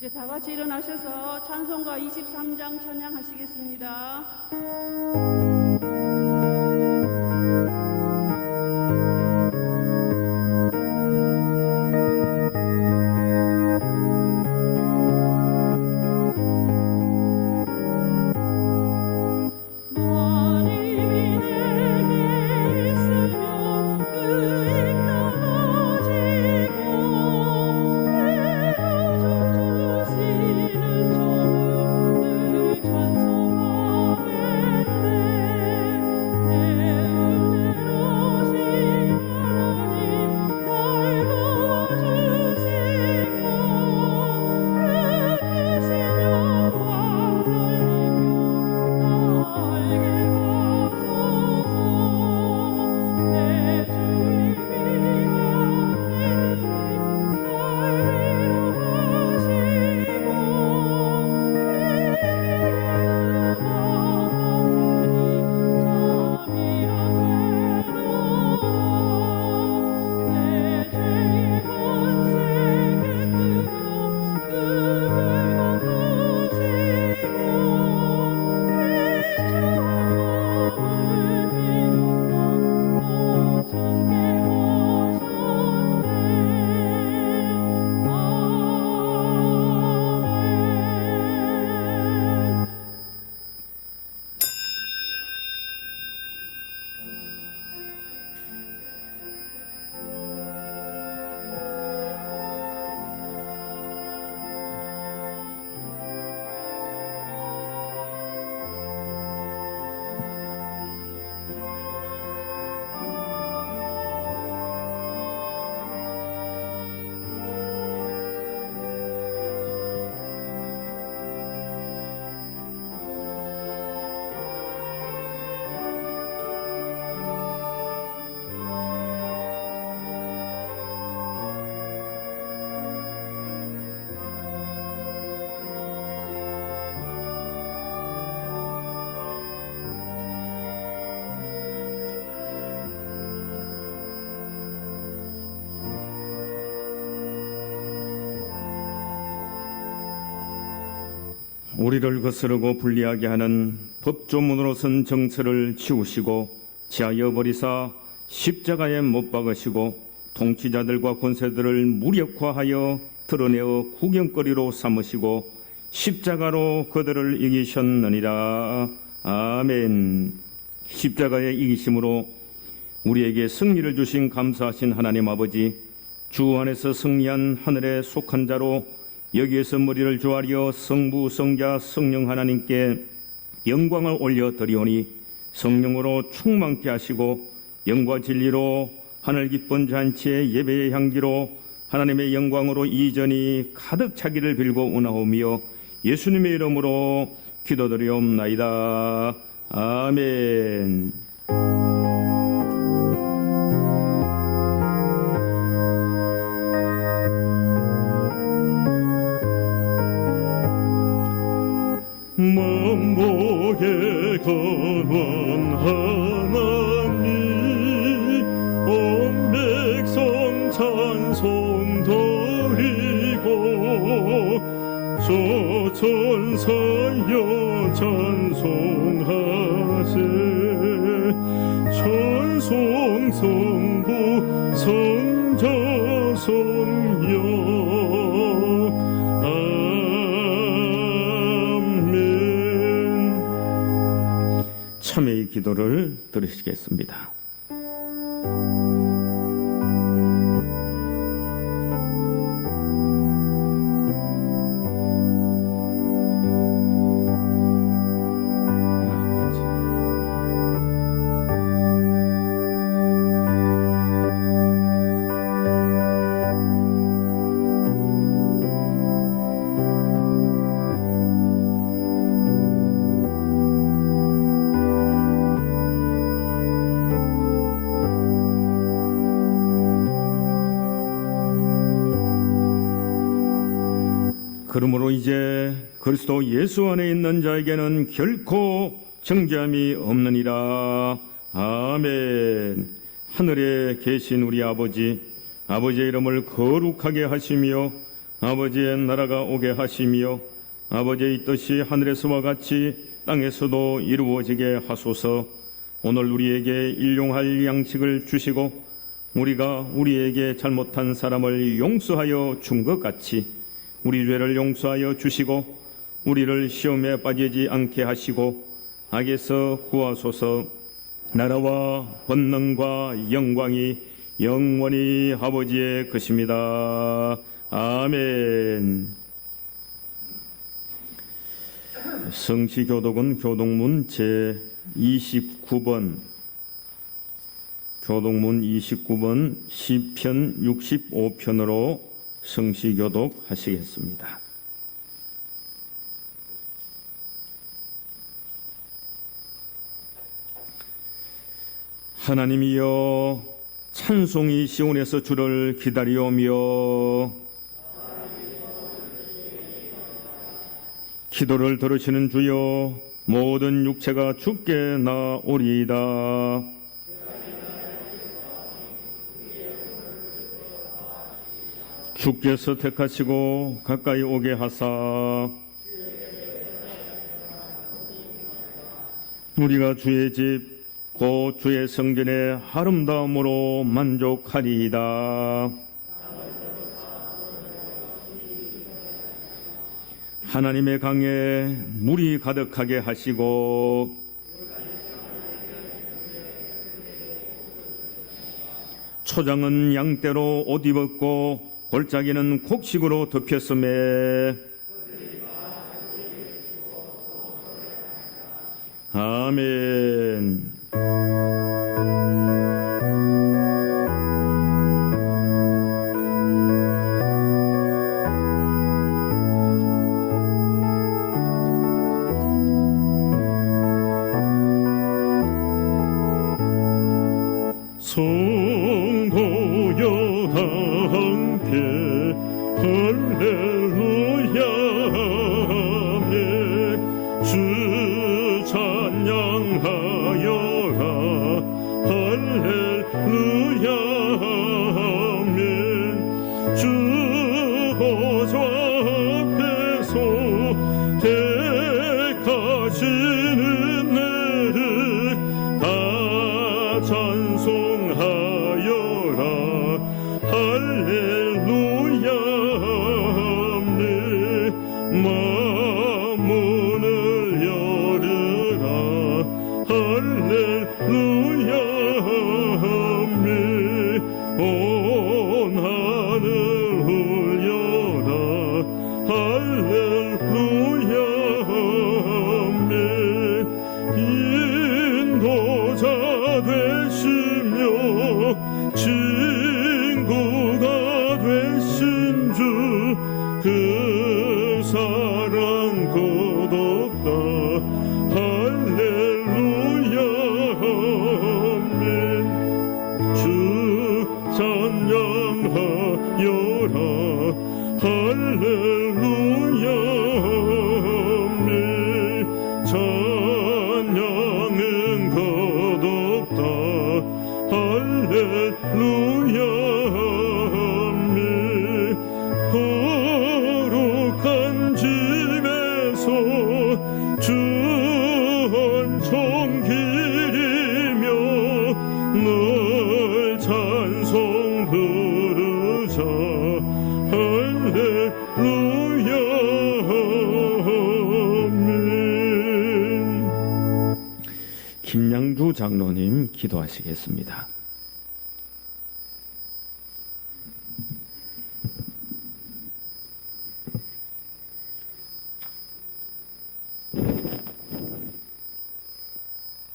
이제 다 같이 일어나셔서 찬송가 23장 찬양하시겠습니다. 우리를 거스르고 불리하게 하는 법조문으로선 정체를 치우시고 지하여 버리사 십자가에 못 박으시고 통치자들과 권세들을 무력화하여 드러내어 구경거리로 삼으시고 십자가로 그들을 이기셨느니라. 아멘. 십자가의 이기심으로 우리에게 승리를 주신 감사하신 하나님 아버지, 주 안에서 승리한 하늘에 속한 자로 여기에서 머리를 조아려 성부, 성자, 성령 하나님께 영광을 올려드리오니 성령으로 충만케 하시고 영과 진리로 하늘 기쁜 잔치의 예배의 향기로 하나님의 영광으로 이전이 가득 차기를 빌고 원하오며 예수님의 이름으로 기도드리옵나이다. 아멘. 만복의 근원 하나님 온 백성 찬송 드리고 소천사여 찬송하세 찬송 성부 성자 성령 참회의 기도를 들으시겠습니다. 그러므로 이제 그리스도 예수 안에 있는 자에게는 결코 정죄함이 없느니라. 아멘. 하늘에 계신 우리 아버지의 이름을 거룩하게 하시며 아버지의 나라가 오게 하시며 아버지의 뜻이 하늘에서와 같이 땅에서도 이루어지게 하소서. 오늘 우리에게 일용할 양식을 주시고 우리가 우리에게 잘못한 사람을 용서하여 준 것 같이 우리 죄를 용서하여 주시고 우리를 시험에 빠지지 않게 하시고 악에서 구하소서. 나라와 권능과 영광이 영원히 아버지의 것입니다. 아멘. 성시교독은 교독문 제29번 교독문 29번 시편 65편으로 성시교독 하시겠습니다. 하나님이여, 찬송이 시온에서 주를 기다리오며 기도를 들으시는 주여, 모든 육체가 주께 나오리이다. 주께서 택하시고 가까이 오게 하사 우리가 주의 집 곧 주의 성전의 아름다움으로 만족하리이다. 하나님의 강에 물이 가득하게 하시고 초장은 양떼로 옷 입었고 골짜기는 곡식으로 덮였음에 아멘. 성도여 다 함께 할렐루야 아멘. 주 찬양하여라 할렐루야 아멘. 주 보좌 앞에서 택하시는 내를 다 찬송하여라 할렐루야 아멘. 마문을 열으라 할렐루야 아멘. 온 하늘 울려라 할렐루야 아멘. 인도자 되시며 친구가 되신 주 그 사랑 끝없다 할렐루야 아멘. 주 찬양하여라 할렐루야 아멘. 찬양은 끝없다 할렐루야 아멘. 거룩한 집에서 주 헌정 기리며 늘 찬송 부르자 할렐루야 아멘. 김양주 장로님 기도하시겠습니다.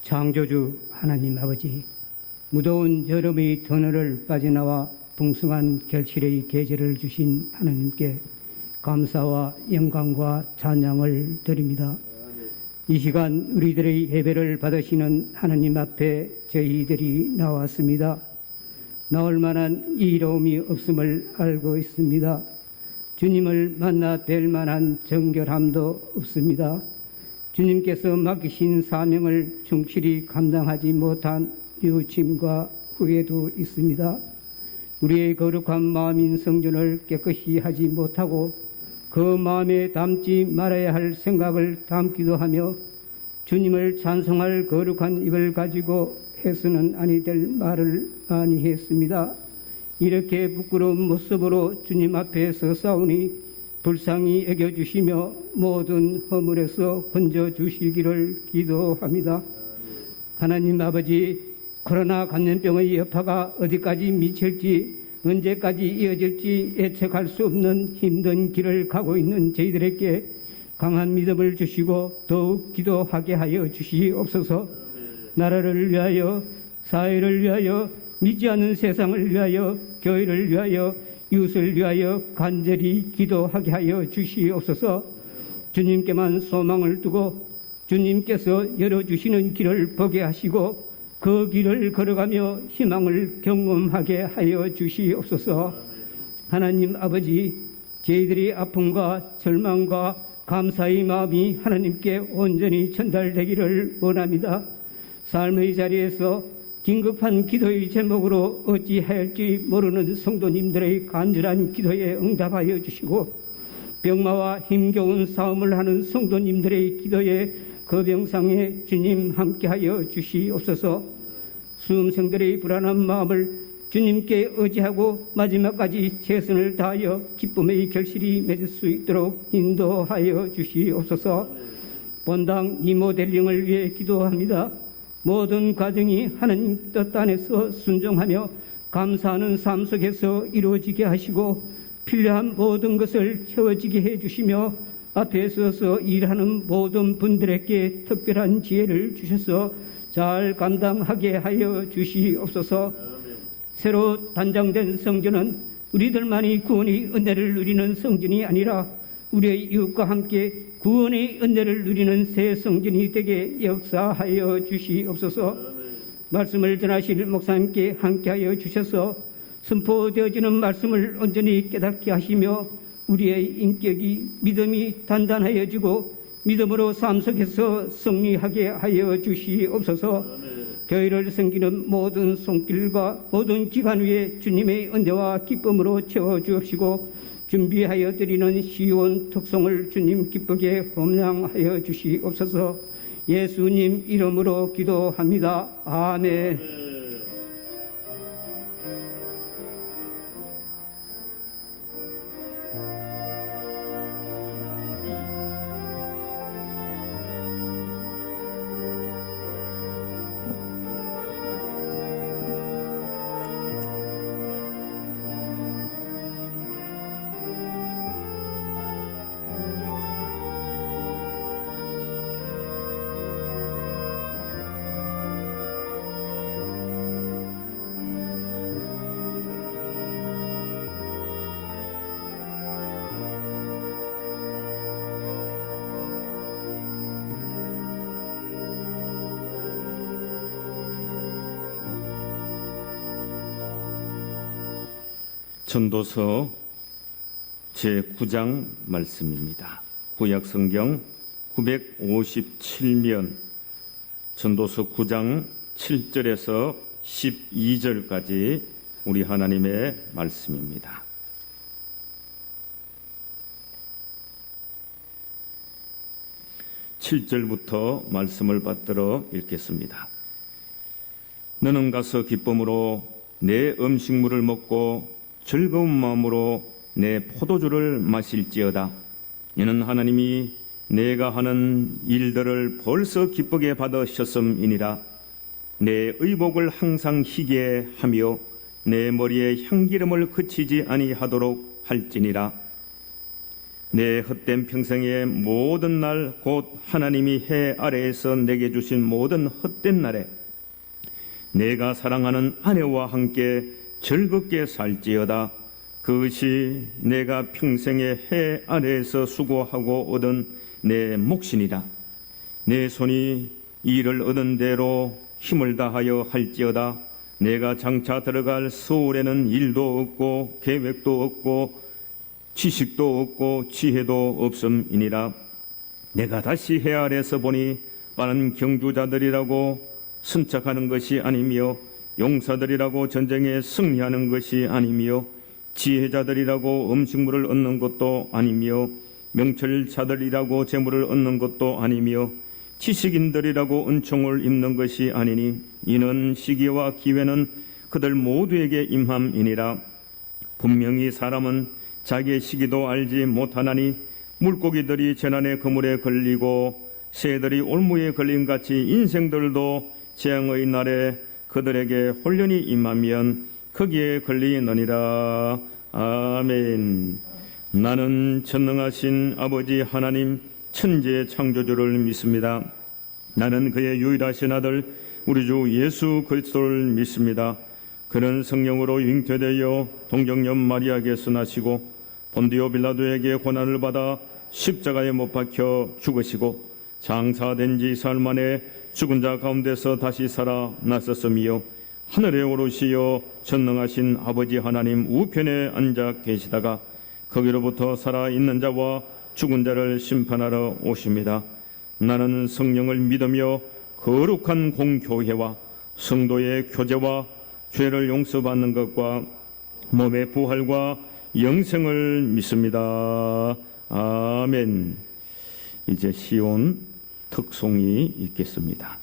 창조주 하나님 아버지, 무더운 여름의 더늘을 빠져나와 풍성한 결실의 계절을 주신 하나님께 감사와 영광과 찬양을 드립니다. 이 시간 우리들의 예배를 받으시는 하나님 앞에 저희들이 나왔습니다. 나올 만한 이로움이 없음을 알고 있습니다. 주님을 만나 뵐 만한 정결함도 없습니다. 주님께서 맡기신 사명을 충실히 감당하지 못한 유침과 후회도 있습니다. 우리의 거룩한 마음인 성전을 깨끗이 하지 못하고 그 마음에 담지 말아야 할 생각을 담기도 하며 주님을 찬송할 거룩한 입을 가지고 해서는 아니 될 말을 많이 했습니다. 이렇게 부끄러운 모습으로 주님 앞에 서사오니 불쌍히 여겨주시며 모든 허물에서 건져주시기를 기도합니다. 하나님 아버지, 코로나 감염병의 여파가 어디까지 미칠지, 언제까지 이어질지 예측할 수 없는 힘든 길을 가고 있는 저희들에게 강한 믿음을 주시고 더욱 기도하게 하여 주시옵소서. 나라를 위하여, 사회를 위하여, 믿지 않는 세상을 위하여, 교회를 위하여, 이웃을 위하여 간절히 기도하게 하여 주시옵소서. 주님께만 소망을 두고 주님께서 열어주시는 길을 보게 하시고 그 길을 걸어가며 희망을 경험하게 하여 주시옵소서. 하나님 아버지, 저희들이 아픔과 절망과 감사의 마음이 하나님께 온전히 전달되기를 원합니다. 삶의 자리에서 긴급한 기도의 제목으로 어찌할지 모르는 성도님들의 간절한 기도에 응답하여 주시고 병마와 힘겨운 싸움을 하는 성도님들의 기도에 그 병상에 주님 함께하여 주시옵소서. 수험생들의 불안한 마음을 주님께 의지하고 마지막까지 최선을 다하여 기쁨의 결실이 맺을 수 있도록 인도하여 주시옵소서. 본당 리모델링을 위해 기도합니다. 모든 가정이 하나님 뜻 안에서 순종하며 감사하는 삶 속에서 이루어지게 하시고 필요한 모든 것을 채워지게 해주시며 앞에 서서 일하는 모든 분들에게 특별한 지혜를 주셔서 잘 감당하게 하여 주시옵소서. 새로 단장된 성전은 우리들만이 구원의 은혜를 누리는 성전이 아니라 우리의 이웃과 함께 구원의 은혜를 누리는 새 성전이 되게 역사하여 주시옵소서. 말씀을 전하실 목사님께 함께하여 주셔서 선포되어지는 말씀을 온전히 깨닫게 하시며 우리의 인격이 믿음이 단단하여지고 믿음으로 삶 속에서 승리하게 하여 주시옵소서. 교회를 섬기는 모든 손길과 모든 기관 위에 주님의 은혜와 기쁨으로 채워주옵시고 준비하여 드리는 시온 특송을 주님 기쁘게 hom양하여 주시옵소서. 예수님 이름으로 기도합니다. 아멘. 전도서 제9장 말씀입니다. 구약성경 957면 전도서 9장 7절에서 12절까지 우리 하나님의 말씀입니다. (7절부터) 말씀을 받들어 읽겠습니다. 너는 가서 기쁨으로 내 음식물을 먹고 즐거운 마음으로 내 포도주를 마실지어다. 이는 하나님이 내가 하는 일들을 벌써 기쁘게 받으셨음이니라. 내 의복을 항상 희게 하며 내 머리에 향기름을 그치지 아니하도록 할지니라. 내 헛된 평생의 모든 날 곧 하나님이 해 아래에서 내게 주신 모든 헛된 날에 내가 사랑하는 아내와 함께 즐겁게 살지어다. 그것이 내가 평생의 해 아래에서 수고하고 얻은 내 몫이니라. 내 손이 이를 얻은 대로 힘을 다하여 할지어다. 내가 장차 들어갈 서울에는 일도 없고 계획도 없고 지식도 없고 지혜도 없음이니라. 내가 다시 해 아래에서 보니 빠른 경주자들이라고 선착하는 것이 아니며 용사들이라고 전쟁에 승리하는 것이 아니며 지혜자들이라고 음식물을 얻는 것도 아니며 명철자들이라고 재물을 얻는 것도 아니며 지식인들이라고 은총을 입는 것이 아니니 이는 시기와 기회는 그들 모두에게 임함이니라. 분명히 사람은 자기의 시기도 알지 못하나니 물고기들이 재난의 그물에 걸리고 새들이 올무에 걸린 같이 인생들도 재앙의 날에 그들에게 혼련이 임하면 거기에 걸리느니라. 아멘. 나는 전능하신 아버지 하나님 천지의 창조주를 믿습니다. 나는 그의 유일하신 아들 우리 주 예수 그리스도를 믿습니다. 그는 성령으로 잉태되어 동정녀 마리아에게서 나시고 본디오 빌라도에게 고난을 받아 십자가에 못 박혀 죽으시고 장사된 지 사흘 만에 죽은 자 가운데서 다시 살아났었으며 하늘에 오르시어 전능하신 아버지 하나님 우편에 앉아 계시다가 거기로부터 살아있는 자와 죽은 자를 심판하러 오십니다. 나는 성령을 믿으며 거룩한 공교회와 성도의 교제와 죄를 용서받는 것과 몸의 부활과 영생을 믿습니다. 아멘. 이제 시온 특송이 있겠습니다.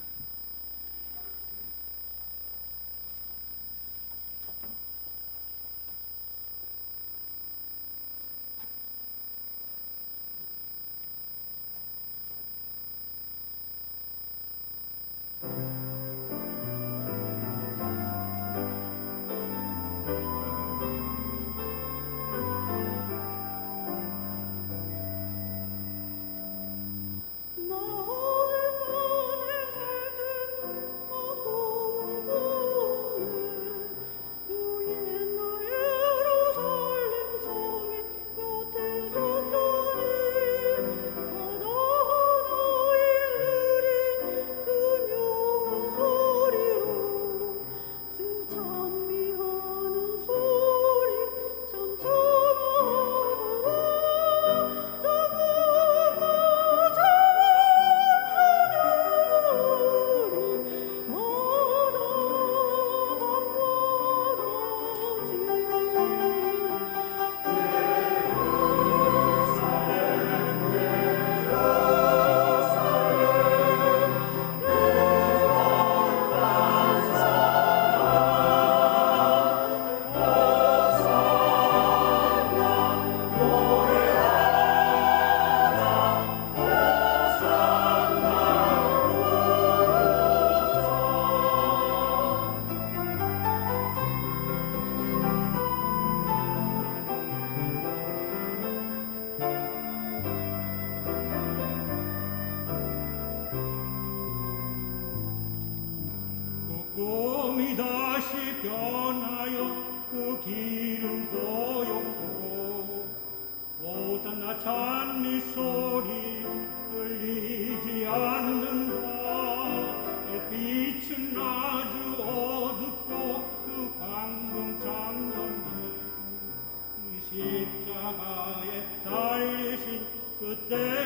십자가에 달리신 그때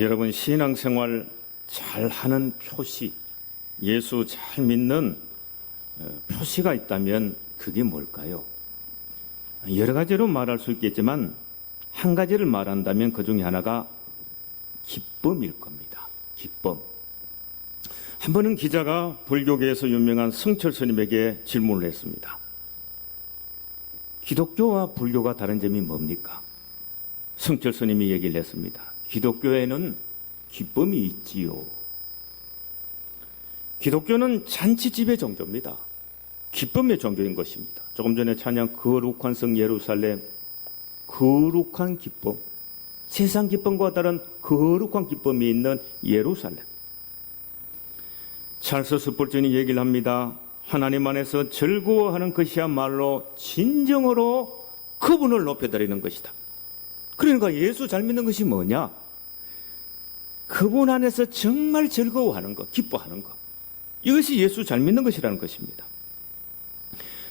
여러분 신앙생활 잘하는 표시, 예수 잘 믿는 표시가 있다면 그게 뭘까요? 여러 가지로 말할 수 있겠지만 한 가지를 말한다면 그 중에 하나가 기쁨일 겁니다. 기쁨. 한 번은 기자가 불교계에서 유명한 성철 스님에게 질문을 했습니다. 기독교와 불교가 다른 점이 뭡니까? 성철 스님이 얘기를 했습니다. 기독교에는 기쁨이 있지요. 기독교는 잔치집의 종교입니다. 기쁨의 종교인 것입니다. 조금 전에 찬양 거룩한 성 예루살렘, 거룩한 기쁨, 세상 기쁨과 다른 거룩한 기쁨이 있는 예루살렘. 찰스 스펄전이 얘기를 합니다. 하나님 안에서 즐거워하는 것이야말로 진정으로 그분을 높여드리는 것이다. 그러니까 예수 잘 믿는 것이 뭐냐? 그분 안에서 정말 즐거워하는 것, 기뻐하는 것. 이것이 예수 잘 믿는 것이라는 것입니다.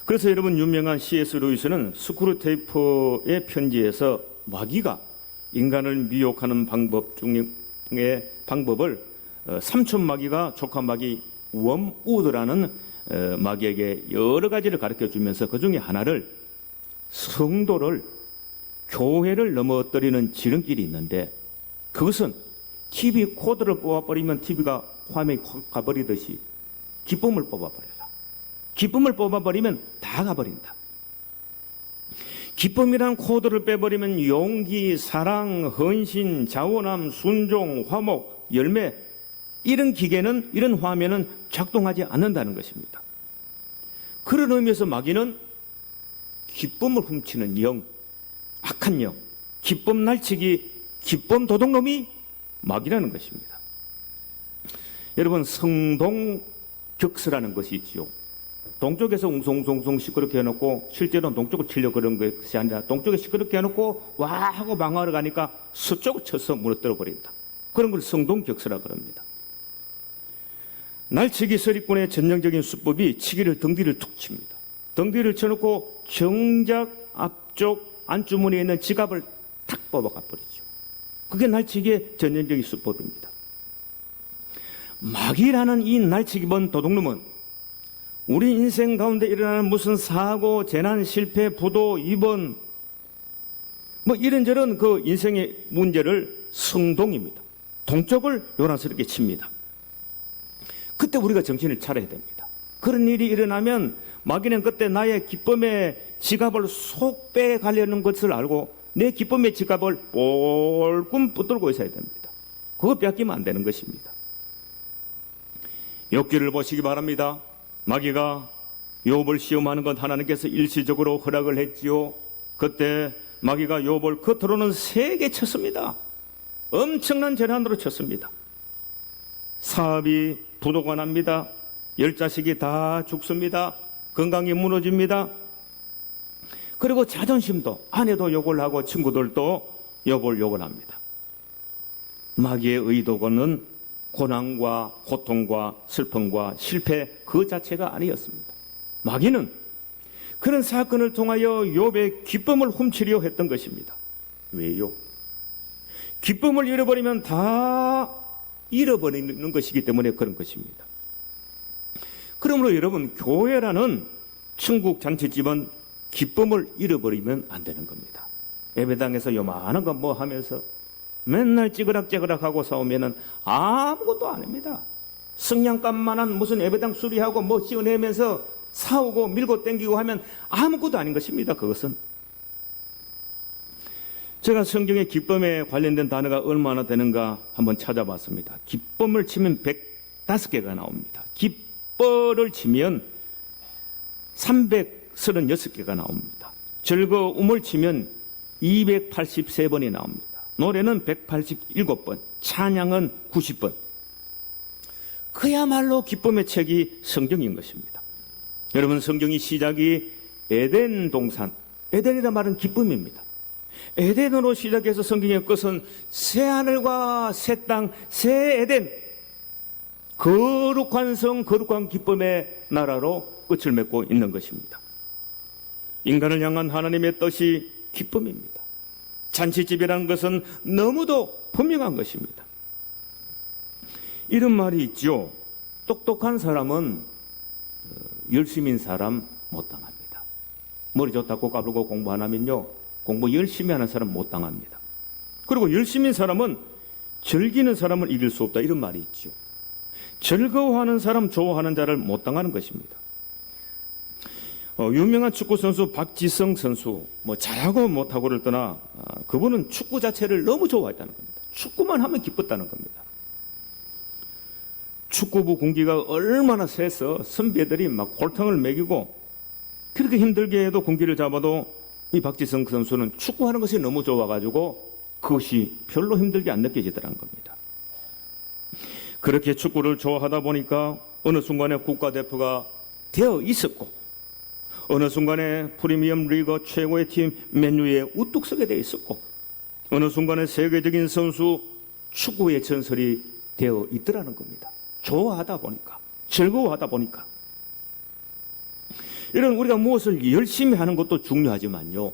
그래서 여러분 유명한 C.S. 루이스는 스크루테이프의 편지에서 마귀가 인간을 미혹하는 방법 중에 방법을 삼촌 마귀가 조카 마귀 웜우드라는 마귀에게 여러 가지를 가르쳐 주면서 그 중에 하나를 성도를 교회를 넘어뜨리는 지름길이 있는데 그것은 TV 코드를 뽑아버리면 TV가 화면이 확 가버리듯이 기쁨을 뽑아버려라. 기쁨을 뽑아버리면 다 가버린다. 기쁨이란 코드를 빼버리면 용기, 사랑, 헌신, 자원함, 순종, 화목, 열매 이런 기계는 이런 화면은 작동하지 않는다는 것입니다. 그런 의미에서 마귀는 기쁨을 훔치는 영, 악한 영, 기쁨 날치기, 기쁨 도둑놈이 마귀라는 것입니다. 여러분 성동격서라는 것이 있지요. 동쪽에서 웅성웅성 시끄럽게 해놓고 실제로는 동쪽을 치려고 그런 것이 아니라 동쪽에 시끄럽게 해놓고 와 하고 방어하러 가니까 서쪽을 쳐서 무너뜨려 버린다. 그런 걸 성동격서라고 합니다. 날치기 서리꾼의 전형적인 수법이 치기를 등 뒤를 툭 칩니다. 등 뒤를 쳐놓고 정작 앞쪽 안주머니에 있는 지갑을 탁 뽑아가 버리죠. 그게 날치기의 전형적인 수법입니다. 마귀라는 이 날치기본 도둑놈은 우리 인생 가운데 일어나는 무슨 사고, 재난, 실패, 부도, 입원 뭐 이런저런 그 인생의 문제를 성동입니다. 동쪽을 요란스럽게 칩니다. 그때 우리가 정신을 차려야 됩니다. 그런 일이 일어나면 마귀는 그때 나의 기쁨의 지갑을 속 빼가려는 것을 알고 내 기쁨의 지갑을 꼴끔 붙들고 있어야 됩니다. 그거 뺏기면 안 되는 것입니다. 욥기를 보시기 바랍니다. 마귀가 욥을 시험하는 것 하나님께서 일시적으로 허락을 했지요. 그때 마귀가 욥을 겉으로는 세게 쳤습니다. 엄청난 재난으로 쳤습니다. 사업이 부도가 납니다. 10자식이 다 죽습니다. 건강이 무너집니다. 그리고 자존심도 아내도 욕을 하고 친구들도 욥을 욕을 합니다. 마귀의 의도는 고난과 고통과 슬픔과 실패 그 자체가 아니었습니다. 마귀는 그런 사건을 통하여 욥의 기쁨을 훔치려 했던 것입니다. 왜요? 기쁨을 잃어버리면 다 잃어버리는 것이기 때문에 그런 것입니다. 그러므로 여러분 교회라는 천국 잔치집은 기쁨을 잃어버리면 안 되는 겁니다. 예배당에서 요만한 거 뭐 하면서 맨날 찌그락찌그락하고 싸우면은 아무것도 아닙니다. 성냥감만한 무슨 예배당 수리하고 뭐 씌워내면서 싸우고 밀고 땡기고 하면 아무것도 아닌 것입니다. 그것은 제가 성경에 기쁨에 관련된 단어가 얼마나 되는가 한번 찾아봤습니다. 기쁨을 치면 105개가 나옵니다. 기뻐를 치면 336개가 나옵니다. 즐거움을 치면 283번이 나옵니다. 노래는 187번, 찬양은 90번. 그야말로 기쁨의 책이 성경인 것입니다. 여러분 성경이 시작이 에덴 동산, 에덴이란 말은 기쁨입니다. 에덴으로 시작해서 성경의 끝은 새 하늘과 새 땅, 새 에덴, 거룩한 성, 거룩한 기쁨의 나라로 끝을 맺고 있는 것입니다. 인간을 향한 하나님의 뜻이 기쁨입니다. 잔치집이라는 것은 너무도 분명한 것입니다. 이런 말이 있죠. 똑똑한 사람은 열심인 사람 못 당합니다. 머리 좋다고 까불고 공부 안 하면요, 공부 열심히 하는 사람 못 당합니다. 그리고 열심인 사람은 즐기는 사람을 이길 수 없다, 이런 말이 있죠. 즐거워하는 사람, 좋아하는 자를 못 당하는 것입니다. 유명한 축구 선수 박지성 선수, 잘하고 못하고를 떠나 그분은 축구 자체를 너무 좋아했다는 겁니다. 축구만 하면 기뻤다는 겁니다. 축구부 공기가 얼마나 세서 선배들이 막 골탕을 먹이고 그렇게 힘들게 해도 공기를 잡아도 이 박지성 선수는 축구하는 것이 너무 좋아가지고 그것이 별로 힘들게 안 느껴지더라는 겁니다. 그렇게 축구를 좋아하다 보니까 어느 순간에 국가대표가 되어 있었고, 어느 순간에 프리미엄 리그 최고의 팀 맨유에 우뚝 서게 되어 있었고, 어느 순간에 세계적인 선수 축구의 전설이 되어 있더라는 겁니다. 좋아하다 보니까, 즐거워하다 보니까. 이런 우리가 무엇을 열심히 하는 것도 중요하지만요,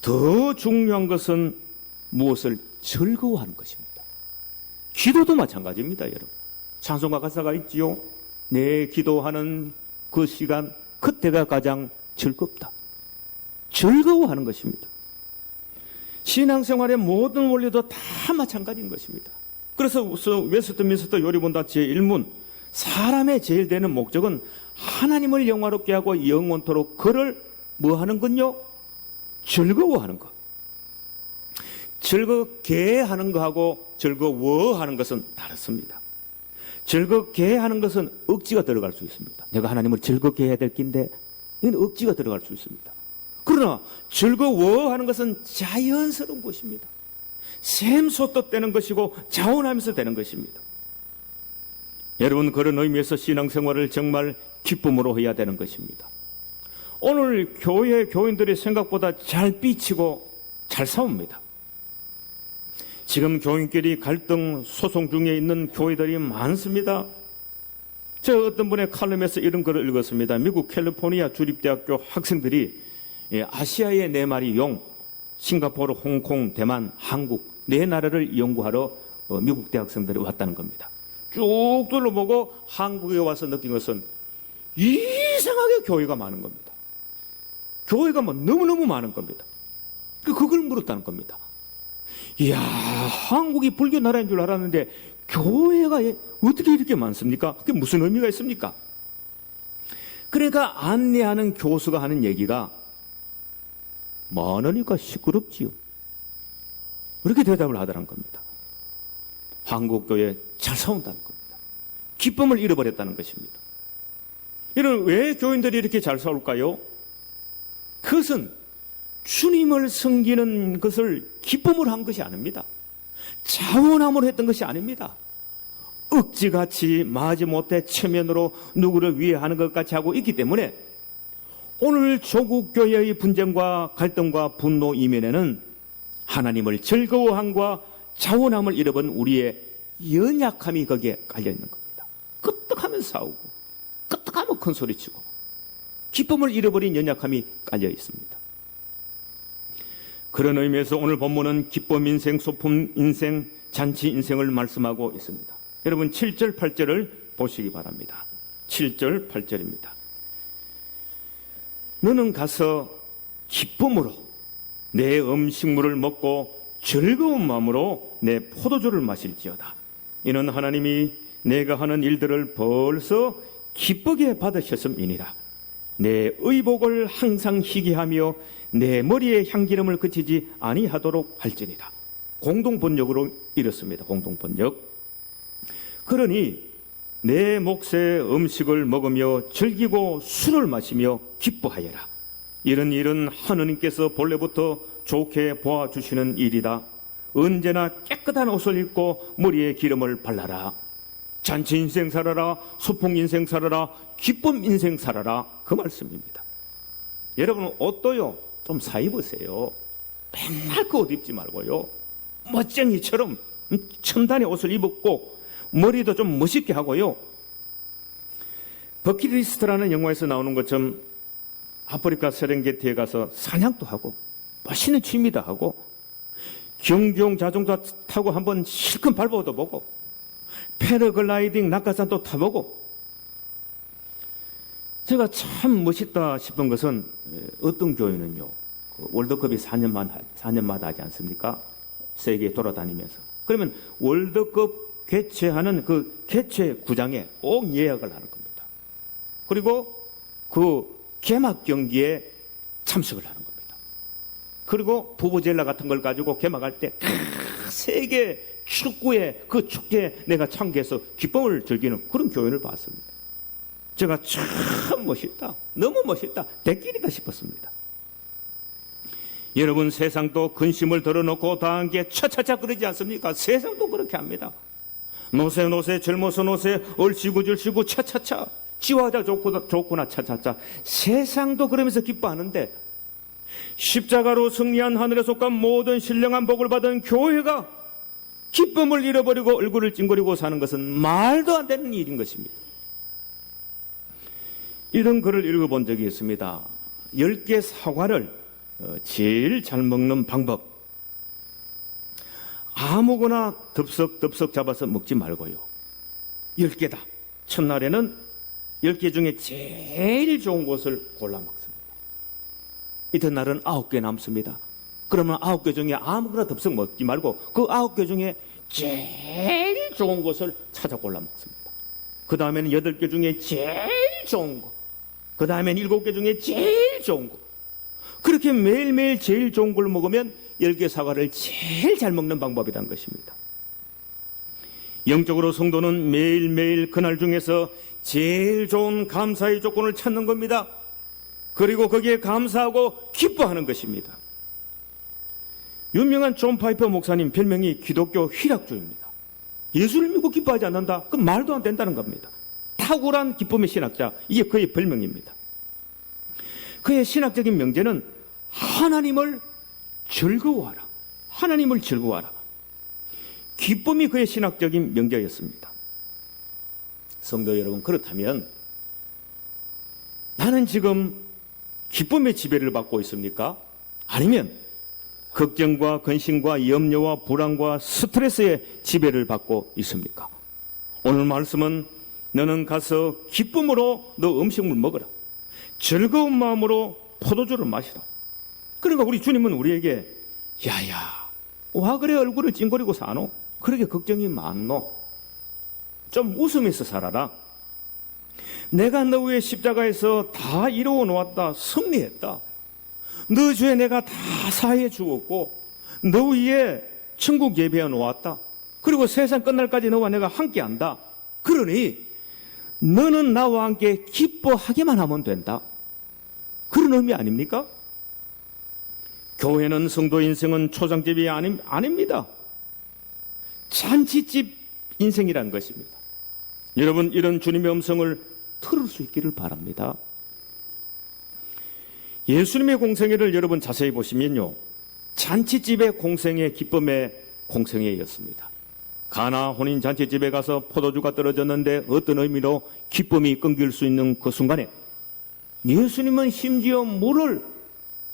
더 중요한 것은 무엇을 즐거워하는 것입니다. 기도도 마찬가지입니다, 여러분. 찬송가 가사가 있지요. 내 기도하는 그 시간, 그때가 가장 즐겁다. 즐거워하는 것입니다. 신앙생활의 모든 원리도 다 마찬가지인 것입니다. 그래서 웨스트민스터 요리본다 제1문, 사람의 제일 되는 목적은 하나님을 영화롭게 하고 영원토록 그를 뭐 하는 건요? 즐거워하는 것. 즐겁게 하는 것하고 즐거워하는 것은 다릅니다. 즐겁게 하는 것은 억지가 들어갈 수 있습니다. 내가 하나님을 즐겁게 해야 될 긴데 이건 억지가 들어갈 수 있습니다. 그러나 즐거워하는 것은 자연스러운 것입니다. 샘솟듯 되는 것이고 자원하면서 되는 것입니다. 여러분, 그런 의미에서 신앙생활을 정말 기쁨으로 해야 되는 것입니다. 오늘 교회 교인들이 생각보다 잘 삐치고 잘 싸웁니다. 지금 교인끼리 갈등 소송 중에 있는 교회들이 많습니다. 제가 어떤 분의 칼럼에서 이런 글을 읽었습니다. 미국 캘리포니아 주립대학교 학생들이 아시아의 네 마리 용, 싱가포르, 홍콩, 대만, 한국 네 나라를 연구하러 미국 대학생들이 왔다는 겁니다. 쭉 둘러보고 한국에 와서 느낀 것은 이상하게 교회가 많은 겁니다. 교회가 너무너무 많은 겁니다. 그걸 물었다는 겁니다. 이야, 한국이 불교 나라인 줄 알았는데 교회가 어떻게 이렇게 많습니까? 그게 무슨 의미가 있습니까? 그러니까 안내하는 교수가 하는 얘기가 많으니까 시끄럽지요. 그렇게 대답을 하더란 겁니다. 한국 교회 잘 싸운다는 겁니다. 기쁨을 잃어버렸다는 것입니다. 이런 왜 교인들이 이렇게 잘 싸울까요? 그것은 주님을 섬기는 것을 기쁨으로 한 것이 아닙니다. 자원함으로 했던 것이 아닙니다. 억지같이 마지못해 체면으로 누구를 위해 하는 것 같이 하고 있기 때문에 오늘 조국 교회의 분쟁과 갈등과 분노 이면에는 하나님을 즐거워함과 자원함을 잃어버린 우리의 연약함이 거기에 깔려 있는 겁니다. 끄떡하면 싸우고 끄떡하면 큰 소리치고 기쁨을 잃어버린 연약함이 깔려 있습니다. 그런 의미에서 오늘 본문은 기쁨 인생, 소품 인생, 잔치 인생을 말씀하고 있습니다. 여러분 7절, 8절을 보시기 바랍니다. 7절, 8절입니다. 너는 가서 기쁨으로 내 음식물을 먹고 즐거운 마음으로 내 포도주를 마실지어다. 이는 하나님이 내가 하는 일들을 벌써 기쁘게 받으셨음이니라. 내 의복을 항상 희귀하며 내 머리에 향기름을 그치지 아니하도록 할지니라. 공동번역으로 이렇습니다. 공동번역. 그러니 내 몫의 음식을 먹으며 즐기고 술을 마시며 기뻐하여라. 이런 일은 하느님께서 본래부터 좋게 보아주시는 일이다. 언제나 깨끗한 옷을 입고 머리에 기름을 발라라. 잔치 인생 살아라. 소풍 인생 살아라. 기쁨 인생 살아라. 그 말씀입니다. 여러분 옷도요 좀 사 입으세요. 맨날 그 옷 입지 말고요. 멋쟁이처럼 첨단의 옷을 입었고 머리도 좀 멋있게 하고요. 버킷리스트라는 영화에서 나오는 것처럼 아프리카 세렝게티에 가서 사냥도 하고 멋있는 취미도 하고 경주용 자동차 타고 한번 실컷 밟아도 보고 패러글라이딩 낙하산도 타보고, 제가 참 멋있다 싶은 것은 어떤 교회는요, 그 월드컵이 4년마다 하지 않습니까? 세계 돌아다니면서. 그러면 월드컵 개최하는 그 개최 구장에 꼭 예약을 하는 겁니다. 그리고 그 개막 경기에 참석을 하는 겁니다. 그리고 부부젤라 같은 걸 가지고 개막할 때 세계 축구의 그 축제에 내가 참가해서 기쁨을 즐기는 그런 교회를 봤습니다. 제가 참 멋있다, 너무 멋있다, 대길이다 싶었습니다. 여러분, 세상도 근심을 덜어놓고 다 함께 차차차 그러지 않습니까? 세상도 그렇게 합니다. 노세 노세 젊어서 노세 얼씨구 절씨구 차차차 지화자 좋구나 차차차. 세상도 그러면서 기뻐하는데 십자가로 승리한 하늘에 속한 모든 신령한 복을 받은 교회가 기쁨을 잃어버리고 얼굴을 찡그리고 사는 것은 말도 안 되는 일인 것입니다. 이런 글을 읽어본 적이 있습니다. 10개 사과를 제일 잘 먹는 방법. 아무거나 덥석 잡아서 먹지 말고요. 10개다. 첫날에는 10개 중에 제일 좋은 것을 골라 먹습니다. 이튿날은 9개 남습니다. 그러면 9개 중에 아무거나 덥석 먹지 말고 그 9개 중에 제일 좋은 것을 찾아 골라 먹습니다. 그 다음에는 8개 중에 제일 좋은 거, 그 다음에는 7개 중에 제일 좋은 거. 그렇게 매일매일 제일 좋은 걸 먹으면 10개 사과를 제일 잘 먹는 방법이라는 것입니다. 영적으로 성도는 매일매일 그날 중에서 제일 좋은 감사의 조건을 찾는 겁니다. 그리고 거기에 감사하고 기뻐하는 것입니다. 유명한 존 파이퍼 목사님 별명이 기독교 휘락주입니다. 예수를 믿고 기뻐하지 않는다? 그건 말도 안 된다는 겁니다. 탁월한 기쁨의 신학자, 이게 그의 별명입니다. 그의 신학적인 명제는 하나님을 즐거워하라. 하나님을 즐거워하라. 기쁨이 그의 신학적인 명제였습니다. 성도 여러분, 그렇다면 나는 지금 기쁨의 지배를 받고 있습니까? 아니면 걱정과 근심과 염려와 불안과 스트레스의 지배를 받고 있습니까? 오늘 말씀은 너는 가서 기쁨으로 너 음식물 먹어라. 즐거운 마음으로 포도주를 마시라. 그러니까 우리 주님은 우리에게 야야 와 그래 얼굴을 찡그리고 사노? 그렇게 걱정이 많노? 좀 웃으면서 살아라. 내가 너 위에 십자가에서 다 이루어 놓았다. 승리했다. 너 죄 내가 다 사해 주었고 너 위에 천국 예배해 놓았다. 그리고 세상 끝날까지 너와 내가 함께한다. 그러니 너는 나와 함께 기뻐하기만 하면 된다. 그런 의미 아닙니까? 교회는 성도 인생은 초상집이 아닙니다. 잔치집 인생이란 것입니다. 여러분, 이런 주님의 음성을 들을 수 있기를 바랍니다. 예수님의 공생애를 여러분 자세히 보시면요, 잔치집의 공생애, 기쁨의 공생애였습니다. 가나 혼인 잔치집에 가서 포도주가 떨어졌는데 어떤 의미로 기쁨이 끊길 수 있는 그 순간에 예수님은 심지어 물을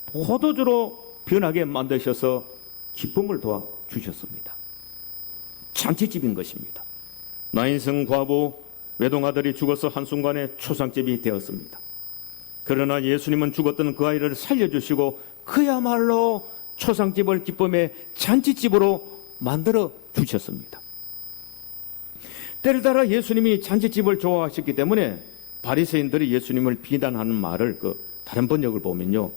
포도주로 변하게 만드셔서 기쁨을 도와주셨습니다. 잔치집인 것입니다. 나인성 과부 외동아들이 죽어서 한순간에 초상집이 되었습니다. 그러나 예수님은 죽었던 그 아이를 살려주시고 그야말로 초상집을 기쁨의 잔치집으로 만들어 주셨습니다. 때를 따라 예수님이 잔치집을 좋아하셨기 때문에 바리새인들이 예수님을 비난하는 말을 다른 번역을 보면요,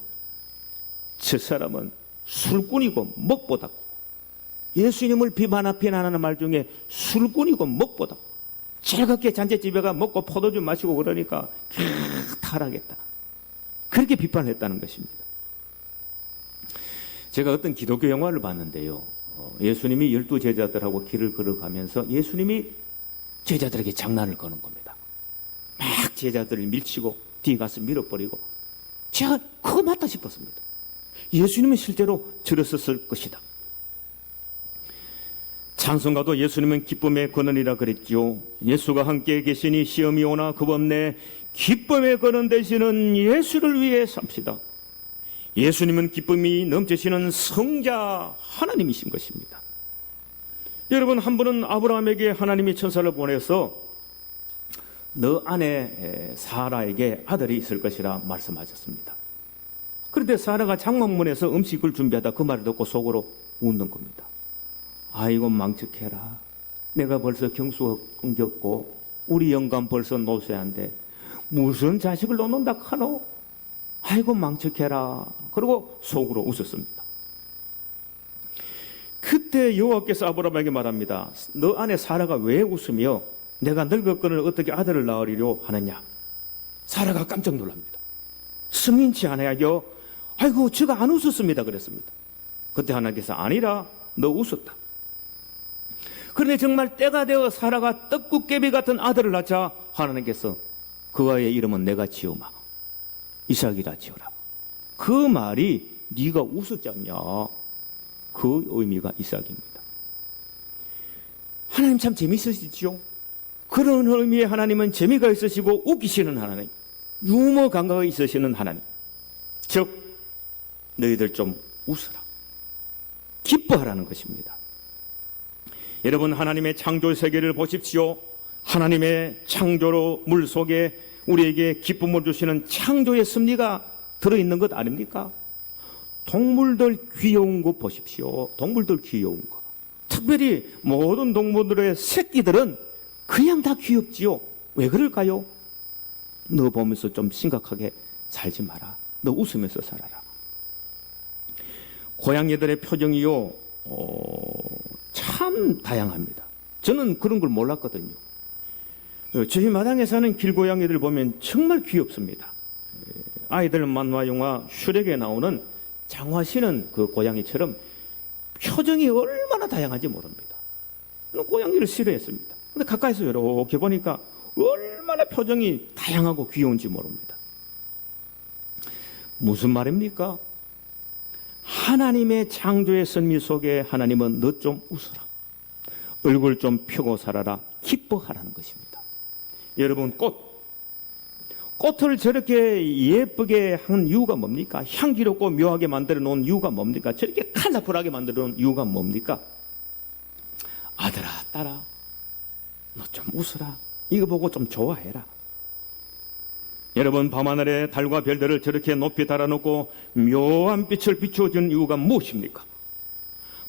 저 사람은 술꾼이고 먹보다. 예수님을 비난하는 말 중에 술꾼이고 먹보다. 즐겁게 잔치집에 가 먹고 포도주 마시고 그러니까 타락했다. 그렇게 비판을 했다는 것입니다. 제가 어떤 기독교 영화를 봤는데요, 예수님이 12제자들하고 길을 걸어가면서 예수님이 제자들에게 장난을 거는 겁니다. 막 제자들을 밀치고 뒤에 가서 밀어버리고, 제가 그거 맞다 싶었습니다. 예수님은 실제로 저랬었을 것이다. 찬송가도 예수님은 기쁨의 근원이라 그랬죠. 예수가 함께 계시니 시험이 오나 겁없네. 기쁨의 근원 되시는 예수를 위해 삽시다. 예수님은 기쁨이 넘치시는 성자 하나님이신 것입니다. 여러분, 한 번은 아브라함에게 하나님이 천사를 보내서 너 아내 사라에게 아들이 있을 것이라 말씀하셨습니다. 그런데 사라가 장막문에서 음식을 준비하다 그 말을 듣고 속으로 웃는 겁니다. 아이고 망측해라. 내가 벌써 경수가 끊겼고 우리 영감 벌써 노쇠한데 무슨 자식을 놓는다 카노? 아이고 망측해라. 그리고 속으로 웃었습니다. 그때 여호와께서 아브라함에게 말합니다. 너 아내 사라가 왜 웃으며 내가 늙었거늘 어떻게 아들을 낳으리려 하느냐? 사라가 깜짝 놀랍니다. 승인치 않아야요. 아이고 제가 안 웃었습니다 그랬습니다. 그때 하나님께서 아니라 너 웃었다. 그런데 정말 때가 되어 사라가 떡국개비 같은 아들을 낳자 하나님께서 그 아이의 이름은 내가 지으마 이삭이라 지어라. 그 말이 네가 웃었잖냐, 그 의미가 이삭입니다. 하나님 참 재미있으시죠? 그런 의미의 하나님은 재미가 있으시고 웃기시는 하나님, 유머 감각이 있으시는 하나님. 즉 너희들 좀 웃어라, 기뻐하라는 것입니다. 여러분, 하나님의 창조 세계를 보십시오. 하나님의 창조로 물속에 우리에게 기쁨을 주시는 창조의 섭리가 들어있는 것 아닙니까? 동물들 귀여운 거 보십시오. 동물들 귀여운 거. 특별히 모든 동물들의 새끼들은 그냥 다 귀엽지요. 왜 그럴까요? 너 보면서 좀 심각하게 살지 마라. 너 웃으면서 살아라. 고양이들의 표정이요, 참 다양합니다. 저는 그런 걸 몰랐거든요. 저희 마당에 사는 길고양이들 보면 정말 귀엽습니다. 아이들 만화 영화 슈렉에 나오는 장화시는 그 고양이처럼 표정이 얼마나 다양한지 모릅니다. 고양이를 싫어했습니다. 근데 가까이서 이렇게 보니까 얼마나 표정이 다양하고 귀여운지 모릅니다. 무슨 말입니까? 하나님의 창조의 섭리 속에 하나님은 너 좀 웃어라, 얼굴 좀 펴고 살아라, 기뻐하라는 것입니다. 여러분, 꽃을 저렇게 예쁘게 한 이유가 뭡니까? 향기롭고 묘하게 만들어 놓은 이유가 뭡니까? 저렇게 컬러풀하게 만들어 놓은 이유가 뭡니까? 아들아, 딸아, 너 좀 웃어라. 이거 보고 좀 좋아해라. 여러분, 밤하늘에 달과 별들을 저렇게 높이 달아놓고 묘한 빛을 비춰준 이유가 무엇입니까?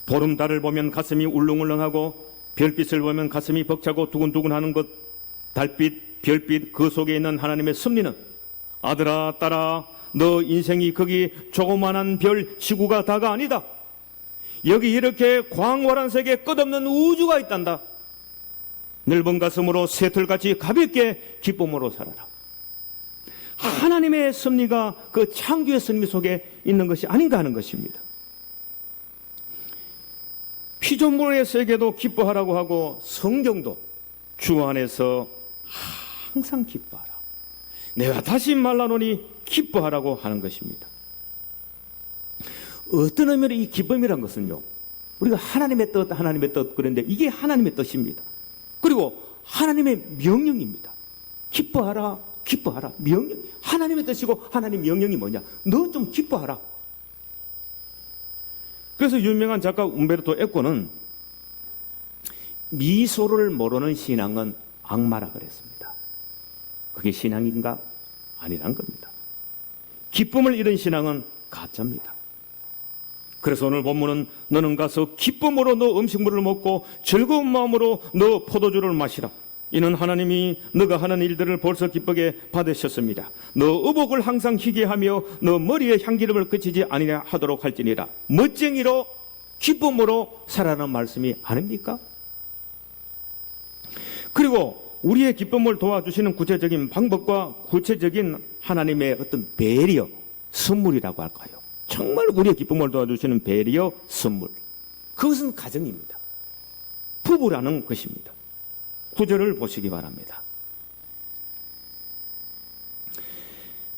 보름달을 보면 가슴이 울렁울렁하고 별빛을 보면 가슴이 벅차고 두근두근하는 것, 달빛, 별빛, 그 속에 있는 하나님의 섭리는 아들아, 딸아, 너 인생이 거기 조그만한 별 지구가 다가 아니다. 여기 이렇게 광활한 세계 끝없는 우주가 있단다. 넓은 가슴으로 새털같이 가볍게 기쁨으로 살아라. 하나님의 섭리가 그 창조의 섭리 속에 있는 것이 아닌가 하는 것입니다. 피조물의 세계도 기뻐하라고 하고 성경도 주 안에서 항상 기뻐하라. 내가 다시 말라노니 기뻐하라고 하는 것입니다. 어떤 의미로 이 기쁨이란 것은요, 우리가 하나님의 뜻 그런데 이게 하나님의 뜻입니다. 그리고 하나님의 명령입니다. 기뻐하라, 기뻐하라. 명령, 하나님의 뜻이고 하나님 명령이 뭐냐? 너 좀 기뻐하라. 그래서 유명한 작가 움베르토 에코는 미소를 모르는 신앙은 악마라 그랬습니다. 그게 신앙인가? 아니란 겁니다. 기쁨을 잃은 신앙은 가짜입니다. 그래서 오늘 본문은 너는 가서 기쁨으로 너 음식물을 먹고 즐거운 마음으로 너 포도주를 마시라. 이는 하나님이 너가 하는 일들을 벌써 기쁘게 받으셨습니다. 너 의복을 항상 희게 하며 너 머리에 향기름을 그치지 아니냐 하도록 할지니라. 멋쟁이로 기쁨으로 살아라는 말씀이 아닙니까? 그리고 우리의 기쁨을 도와주시는 구체적인 방법과 구체적인 하나님의 어떤 배려, 선물이라고 할까요? 정말 우리의 기쁨을 도와주시는 배려, 선물. 그것은 가정입니다. 부부라는 것입니다. 구절을 보시기 바랍니다.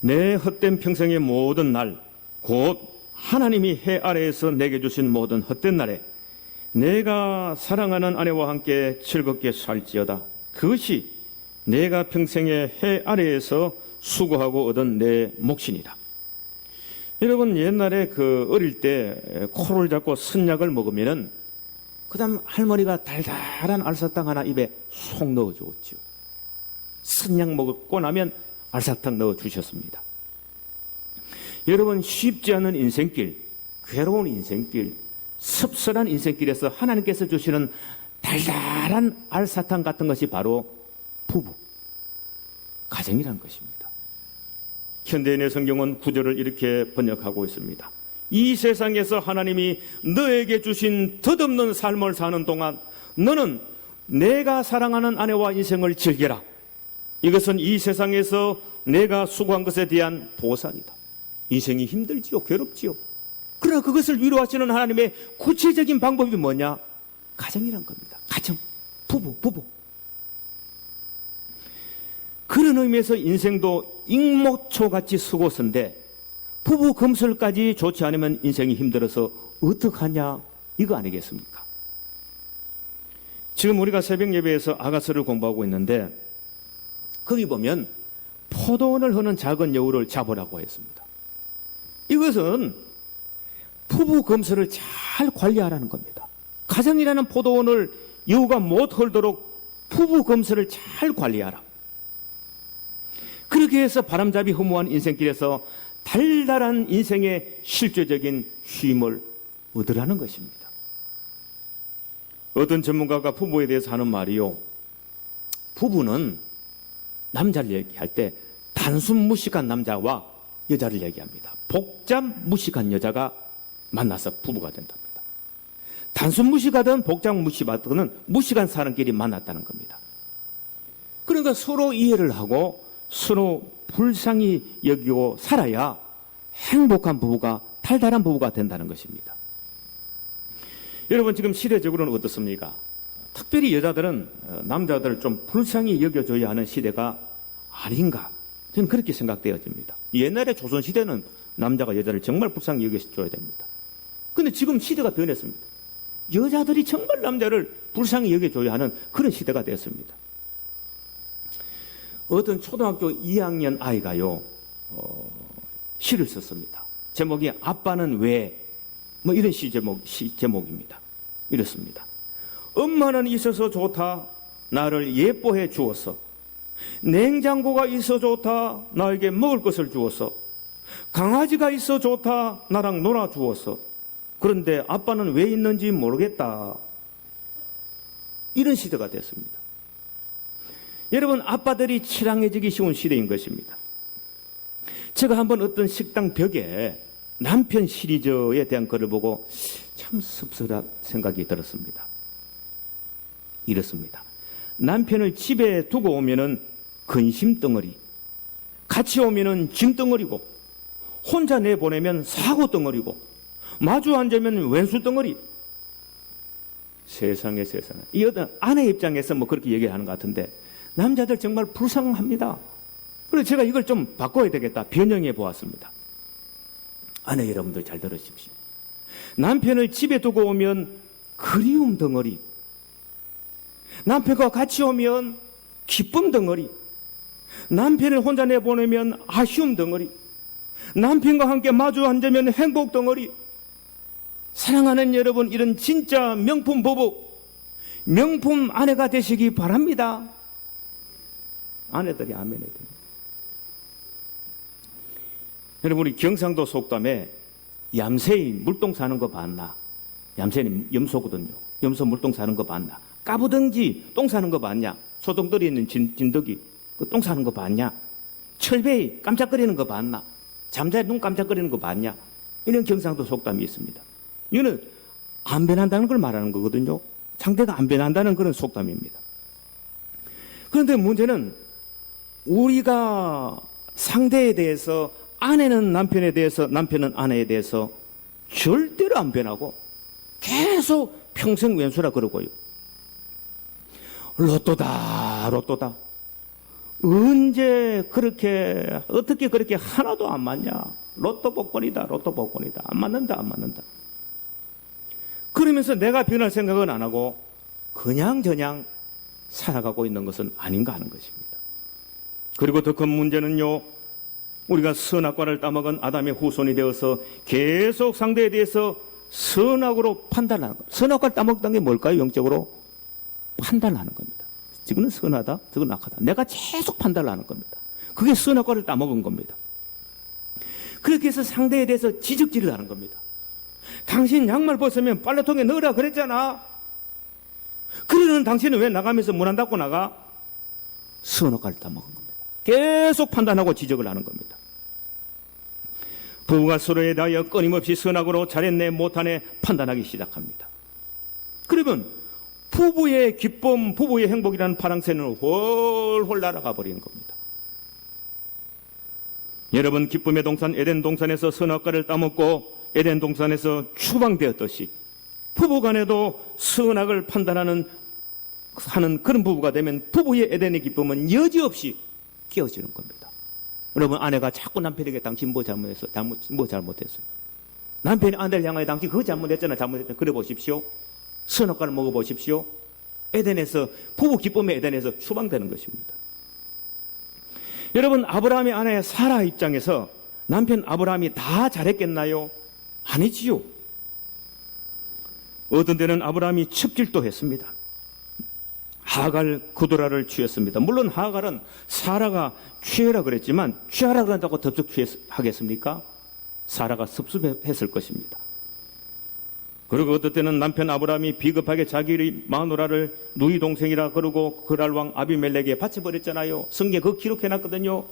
내 헛된 평생의 모든 날, 곧 하나님이 해 아래에서 내게 주신 모든 헛된 날에 내가 사랑하는 아내와 함께 즐겁게 살지어다. 그것이 내가 평생의 해 아래에서 수고하고 얻은 내 몫이니라. 여러분, 옛날에 어릴 때 코를 잡고 선약을 먹으면은 그다음 할머니가 달달한 알사탕 하나 입에 속 넣어 주었지요. 선약 먹고 나면 알사탕 넣어 주셨습니다. 여러분, 쉽지 않은 인생길, 괴로운 인생길, 섭섭한 인생길에서 하나님께서 주시는 달달한 알사탕 같은 것이 바로 부부, 가정이라는 것입니다. 현대인의 성경은 구절을 이렇게 번역하고 있습니다. 이 세상에서 하나님이 너에게 주신 덧없는 삶을 사는 동안 너는 내가 사랑하는 아내와 인생을 즐겨라. 이것은 이 세상에서 내가 수고한 것에 대한 보상이다. 인생이 힘들지요, 괴롭지요. 그러나 그것을 위로하시는 하나님의 구체적인 방법이 뭐냐? 가정이란 겁니다. 가정, 부부. 그런 의미에서 인생도 잉모초같이 수고선데 부부 금슬까지 좋지 않으면 인생이 힘들어서 어떡하냐, 이거 아니겠습니까? 지금 우리가 새벽 예배에서 아가서를 공부하고 있는데 거기 보면 포도원을 흐는 작은 여우를 잡으라고 했습니다. 이것은 부부 금슬을 잘 관리하라는 겁니다. 가정이라는 포도원을 여우가 못 헐도록 부부 금슬을 잘 관리하라. 그렇게 해서 바람잡이 허무한 인생길에서 달달한 인생의 실제적인 쉼을 얻으라는 것입니다. 어떤 전문가가 부부에 대해서 하는 말이요, 부부는 남자를 얘기할 때 단순 무식한 남자와 여자를 얘기합니다. 복잡 무식한 여자가 만나서 부부가 된답니다. 단순 무식하든 복잡 무식하든 무식한 사람끼리 만났다는 겁니다. 그러니까 서로 이해를 하고 서로 불쌍히 여기고 살아야 행복한 부부가, 달달한 부부가 된다는 것입니다. 여러분, 지금 시대적으로는 어떻습니까? 특별히 여자들은 남자들을 좀 불쌍히 여겨줘야 하는 시대가 아닌가, 저는 그렇게 생각되어집니다. 옛날에 조선시대는 남자가 여자를 정말 불쌍히 여겨줘야 됩니다. 근데 지금 시대가 변했습니다. 여자들이 정말 남자를 불쌍히 여겨줘야 하는 그런 시대가 됐습니다. 어떤 초등학교 2학년 아이가요, 시를 썼습니다. 제목이 아빠는 왜, 뭐 이런 시 제목입니다. 이렇습니다. 엄마는 있어서 좋다, 나를 예뻐해 주었어. 냉장고가 있어 좋다, 나에게 먹을 것을 주었어. 강아지가 있어 좋다, 나랑 놀아 주었어. 그런데 아빠는 왜 있는지 모르겠다. 이런 시대가 됐습니다. 여러분, 아빠들이 치랑해지기 쉬운 시대인 것입니다. 제가 한번 어떤 식당 벽에 남편 시리즈에 대한 글을 보고 참 씁쓸한 생각이 들었습니다. 이렇습니다. 남편을 집에 두고 오면은 근심 덩어리, 같이 오면은 짐 덩어리고, 혼자 내보내면 사고 덩어리고, 마주 앉으면 왼수 덩어리. 세상에. 이 어떤 아내 입장에서 뭐 그렇게 얘기를 하는 것 같은데, 남자들 정말 불쌍합니다. 그래서 제가 이걸 좀 바꿔야 되겠다, 변형해 보았습니다. 아내 여러분들 잘 들으십시오. 남편을 집에 두고 오면 그리움 덩어리, 남편과 같이 오면 기쁨 덩어리, 남편을 혼자 내보내면 아쉬움 덩어리, 남편과 함께 마주 앉으면 행복 덩어리. 사랑하는 여러분, 이런 진짜 명품 부부, 명품 아내가 되시기 바랍니다. 아내들이 아멘해 됩니다. 여러분, 우리 경상도 속담에 얌새이 물동 사는 거 봤나? 얌새는 염소거든요. 염소 물동 사는 거 봤나? 까부덩지 똥 사는 거 봤냐? 소똥들이 있는 진덕이 그 똥 사는 거 봤냐? 철배이 깜짝거리는 거 봤나? 잠자리 눈 깜짝거리는 거 봤냐? 이런 경상도 속담이 있습니다. 이거는 안 변한다는 걸 말하는 거거든요. 상대가 안 변한다는 그런 속담입니다. 그런데 문제는 우리가 상대에 대해서, 아내는 남편에 대해서, 남편은 아내에 대해서 절대로 안 변하고 계속 평생 왼수라 그러고요. 로또다. 언제 그렇게, 어떻게 그렇게 하나도 안 맞냐? 로또 복권이다. 안 맞는다. 그러면서 내가 변할 생각은 안 하고 그냥저냥 살아가고 있는 것은 아닌가 하는 것입니다. 그리고 더 큰 문제는요, 우리가 선악과를 따먹은 아담의 후손이 되어서 계속 상대에 대해서 선악으로 판단하는 겁니다. 선악과를 따먹던 게 뭘까요? 영적으로 판단하는 겁니다. 저거는 선하다, 저건 악하다. 내가 계속 판단을 하는 겁니다. 그게 선악과를 따먹은 겁니다. 그렇게 해서 상대에 대해서 지적질을 하는 겁니다. 당신 양말 벗으면 빨래통에 넣으라 그랬잖아. 그러는 당신은 왜 나가면서 문 안 닫고 나가? 선악과를 따먹은 겁니다. 계속 판단하고 지적을 하는 겁니다. 부부가 서로에 대하여 끊임없이 선악으로 잘했네 못하네 판단하기 시작합니다. 그러면 부부의 기쁨, 부부의 행복이라는 파랑새는 훨훨 날아가 버리는 겁니다. 여러분, 기쁨의 동산 에덴 동산에서 선악과를 따먹고 에덴 동산에서 추방되었듯이 부부간에도 선악을 판단하는 그런 부부가 되면 부부의 에덴의 기쁨은 여지없이 깨어지는 겁니다. 여러분, 아내가 자꾸 남편에게 당신 뭐 잘못했어? 뭐 잘못했어요? 남편이 아내를 향하여 당신 그거 잘못했잖아, 잘못했잖아. 그래 보십시오. 선악과를 먹어보십시오. 에덴에서, 부부 기쁨의 에덴에서 추방되는 것입니다. 여러분, 아브라함의 아내 사라 입장에서 남편 아브라함이 다 잘했겠나요? 아니지요. 어떤 때는 아브라함이 첩질도 했습니다. 하갈 그도라를 취했습니다. 물론 하갈은 사라가 취해라 그랬지만 취하라 그런다고 덥석 취하겠습니까? 사라가 섭섭했을 것입니다. 그리고 어떤 때는 남편 아브라함이 비겁하게 자기의 마누라를 누이 동생이라 그러고 그랄 왕 아비멜렉에게 바쳐버렸잖아요. 성경에 그거 기록해놨거든요.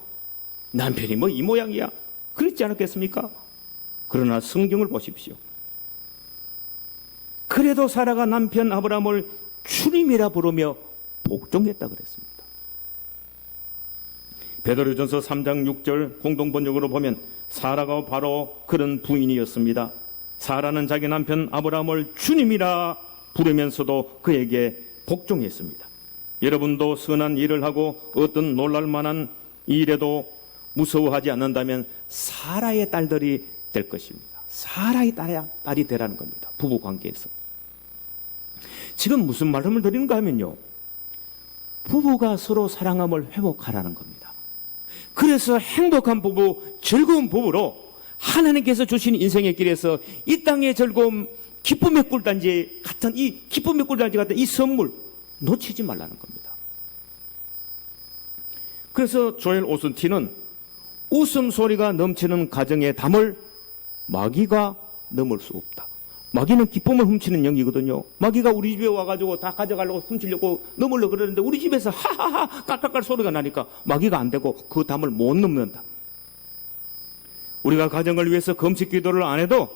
남편이 뭐 이 모양이야? 그랬지 않았겠습니까? 그러나 성경을 보십시오. 그래도 사라가 남편 아브라함을 주님이라 부르며 복종했다 그랬습니다. 베드로전서 3장 6절 공동번역으로 보면 사라가 바로 그런 부인이었습니다. 사라는 자기 남편 아브라함을 주님이라 부르면서도 그에게 복종했습니다. 여러분도 선한 일을 하고 어떤 놀랄만한 일에도 무서워하지 않는다면 사라의 딸들이 될 것입니다. 사라의 딸이 되라는 겁니다. 부부 관계에서. 지금 무슨 말씀을 드리는가 하면요, 부부가 서로 사랑함을 회복하라는 겁니다. 그래서 행복한 부부, 즐거운 부부로 하나님께서 주신 인생의 길에서 이 땅의 즐거움, 기쁨의 꿀단지 같은 이 기쁨의 꿀단지 같은 이 선물 놓치지 말라는 겁니다. 그래서 조엘 오스틴은 웃음소리가 넘치는 가정의 담을 마귀가 넘을 수 없다. 마귀는 기쁨을 훔치는 영이거든요. 마귀가 우리 집에 와가지고 다 가져가려고 훔치려고 넘으려고 그러는데 우리 집에서 하하하 깔깔깔 소리가 나니까 마귀가 안 되고 그 담을 못 넘는다. 우리가 가정을 위해서 금식 기도를 안 해도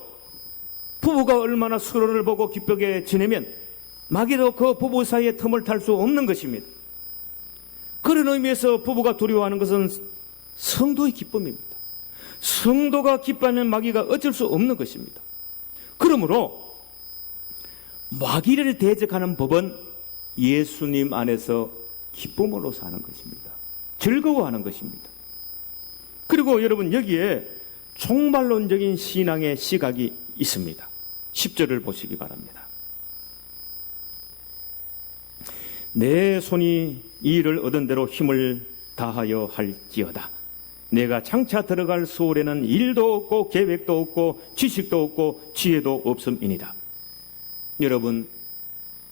부부가 얼마나 서로를 보고 기쁘게 지내면 마귀도 그 부부 사이에 틈을 탈 수 없는 것입니다. 그런 의미에서 부부가 두려워하는 것은 성도의 기쁨입니다. 성도가 기뻐하면 마귀가 어쩔 수 없는 것입니다. 그러므로 마귀를 대적하는 법은 예수님 안에서 기쁨으로 사는 것입니다. 즐거워하는 것입니다. 그리고 여러분, 여기에 종말론적인 신앙의 시각이 있습니다. 10절을 보시기 바랍니다. 내 손이 이 일을 얻은 대로 힘을 다하여 할지어다. 내가 장차 들어갈 소홀에는 일도 없고 계획도 없고 지식도 없고 지혜도 없음이니라. 여러분,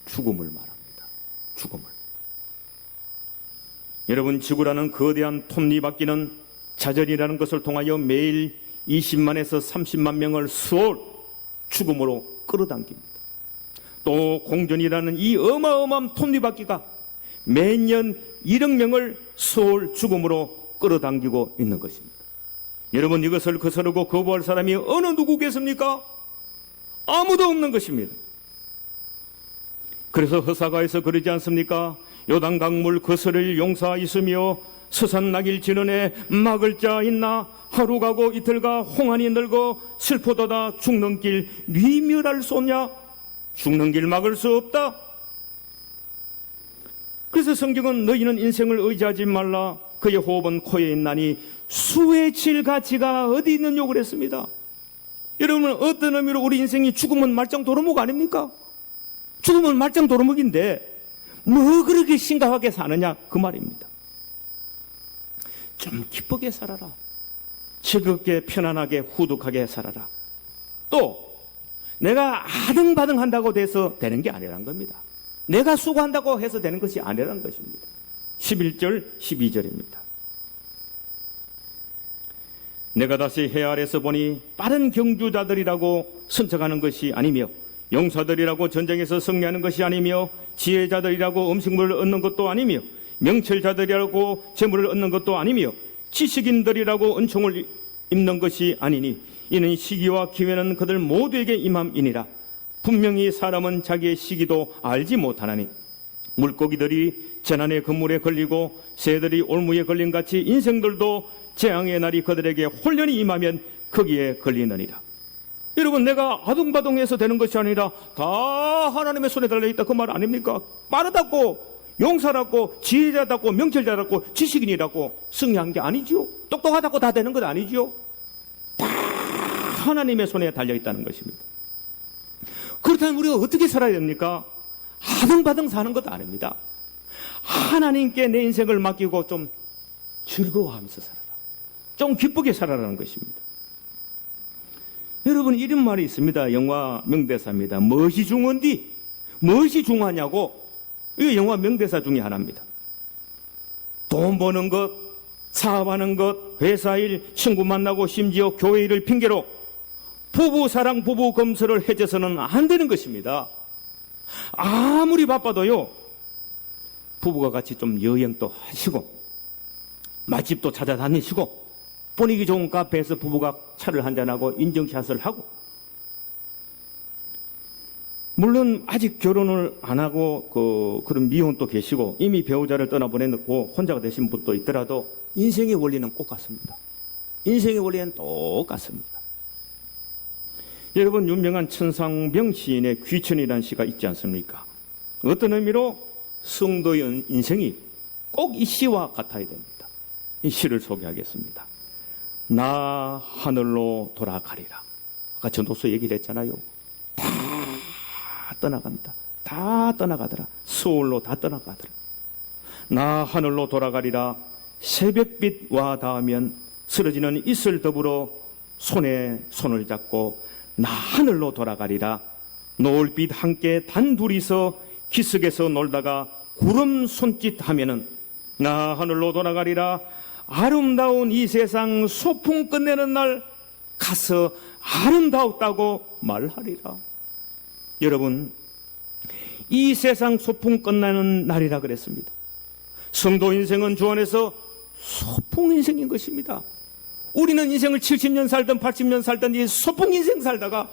죽음을 말합니다. 죽음을. 여러분, 지구라는 거대한 톱니바퀴는 자전이라는 것을 통하여 매일 20만에서 30만 명을 수월 죽음으로 끌어당깁니다. 또 공전이라는 이 어마어마한 톱니바퀴가 매년 1억 명을 수월 죽음으로 끌어당기고 있는 것입니다. 여러분, 이것을 거스르고 거부할 사람이 어느 누구겠습니까? 아무도 없는 것입니다. 그래서 허사가에서 그러지 않습니까? 요단 강물 거스를 용사 있으며 서산 나길 지는에 막을 자 있나? 하루 가고 이틀 가 홍한이 늙어 슬퍼도다 죽는 길 뉘멸할 수 없냐? 죽는 길 막을 수 없다. 그래서 성경은 너희는 인생을 의지하지 말라. 그의 호흡은 코에 있나니 수의 칠 가치가 어디 있느냐고 그랬습니다. 여러분, 어떤 의미로 우리 인생이 죽으면 말짱 도루묵 아닙니까? 죽으면 말짱 도루묵인데 뭐 그렇게 심각하게 사느냐 그 말입니다. 좀 기쁘게 살아라. 즐겁게 편안하게 후덕하게 살아라. 또 내가 아등바등한다고 돼서 되는 게 아니란 겁니다. 내가 수고한다고 해서 되는 것이 아니란 것입니다. 11절 12절입니다. 내가 다시 해 아래서 보니 빠른 경주자들이라고 선척하는 것이 아니며 용사들이라고 전쟁에서 승리하는 것이 아니며 지혜자들이라고 음식물을 얻는 것도 아니며 명철자들이라고 재물을 얻는 것도 아니며 지식인들이라고 은총을 입는 것이 아니니 이는 시기와 기회는 그들 모두에게 임함이니라. 분명히 사람은 자기의 시기도 알지 못하나니 물고기들이 재난의 그물에 걸리고 새들이 올무에 걸린 같이 인생들도 재앙의 날이 그들에게 홀연히 임하면 거기에 걸리느니라. 여러분, 내가 아둥바둥해서 되는 것이 아니라 다 하나님의 손에 달려있다, 그 말 아닙니까? 빠르다고, 용사라고, 지혜자다고, 명철자라고, 지식인이라고 승리한 게 아니지요. 똑똑하다고 다 되는 것 아니지요. 다 하나님의 손에 달려있다는 것입니다. 그렇다면 우리가 어떻게 살아야 됩니까? 아등바등 사는 것도 아닙니다. 하나님께 내 인생을 맡기고 좀 즐거워하면서 살아라, 좀 기쁘게 살아라는 것입니다. 여러분, 이런 말이 있습니다. 영화 명대사입니다. 무엇이 중요한디? 무엇이 중요하냐고? 이게 영화 명대사 중에 하나입니다. 돈 버는 것, 사업하는 것, 회사 일, 친구 만나고 심지어 교회 일을 핑계로 부부 사랑, 부부 검설을 해줘서는 안 되는 것입니다. 아무리 바빠도요, 부부가 같이 좀 여행도 하시고 맛집도 찾아다니시고 분위기 좋은 카페에서 부부가 차를 한잔하고 인증샷을 하고, 물론 아직 결혼을 안 하고 그런 미혼도 계시고 이미 배우자를 떠나보내놓고 혼자가 되신 분도 있더라도 인생의 원리는 똑같습니다. 인생의 원리는 똑같습니다. 여러분, 유명한 천상병 시인의 귀천이라는 시가 있지 않습니까? 어떤 의미로 성도의 인생이 꼭 이 시와 같아야 됩니다. 이 시를 소개하겠습니다. 나 하늘로 돌아가리라. 아까 전도서 얘기를 했잖아요. 다 떠나간다. 다 떠나가더라. 서울로 다 떠나가더라. 나 하늘로 돌아가리라. 새벽빛 와 닿으면 쓰러지는 이슬 더불어 손에 손을 잡고 나 하늘로 돌아가리라. 노을빛 함께 단둘이서 기슭에서 놀다가 구름 손짓하면은 나 하늘로 돌아가리라. 아름다운 이 세상 소풍 끝내는 날 가서 아름다웠다고 말하리라. 여러분, 이 세상 소풍 끝나는 날이라 그랬습니다. 성도 인생은 주 안에서 소풍 인생인 것입니다. 우리는 인생을 70년 살든 80년 살든 이 소풍 인생 살다가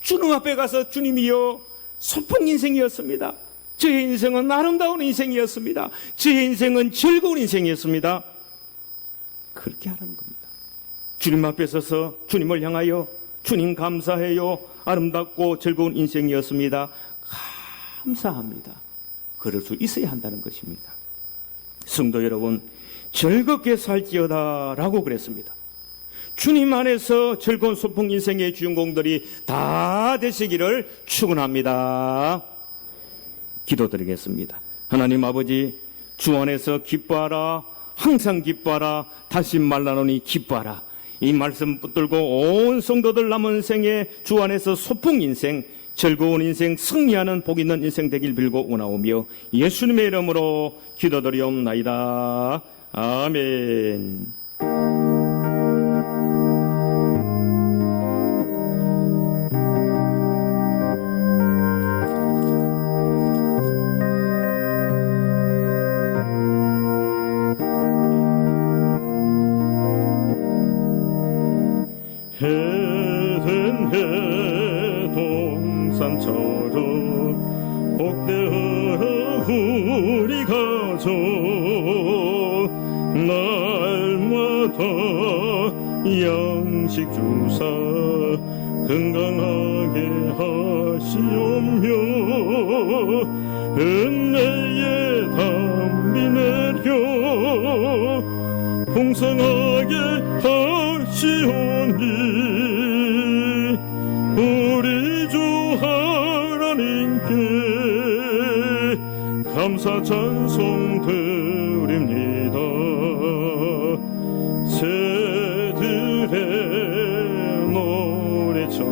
주님 앞에 가서 주님이여, 소풍 인생이었습니다. 저의 인생은 아름다운 인생이었습니다. 저의 인생은 즐거운 인생이었습니다. 그렇게 하라는 겁니다. 주님 앞에 서서 주님을 향하여 주님 감사해요, 아름답고 즐거운 인생이었습니다, 감사합니다, 그럴 수 있어야 한다는 것입니다. 성도 여러분, 즐겁게 살지어다 라고 그랬습니다. 주님 안에서 즐거운 소풍 인생의 주인공들이 다 되시기를 축원합니다. 기도드리겠습니다. 하나님 아버지, 주 안에서 기뻐하라, 항상 기뻐하라, 다시 말라노니 기뻐하라. 이 말씀 붙들고 온 성도들 남은 생에 주 안에서 소풍 인생, 즐거운 인생, 승리하는 복 있는 인생 되길 빌고 원하오며 예수님의 이름으로 기도드리옵나이다. 아멘. 해든 해동산처럼 복되어라 우리 가족, 날마다 양식 주사 건강하게 하시오며 은혜의 담비 내려 풍성하게 하시오니 우리 주 하나님께 감사 찬송 드립니다. 새들의 노래처럼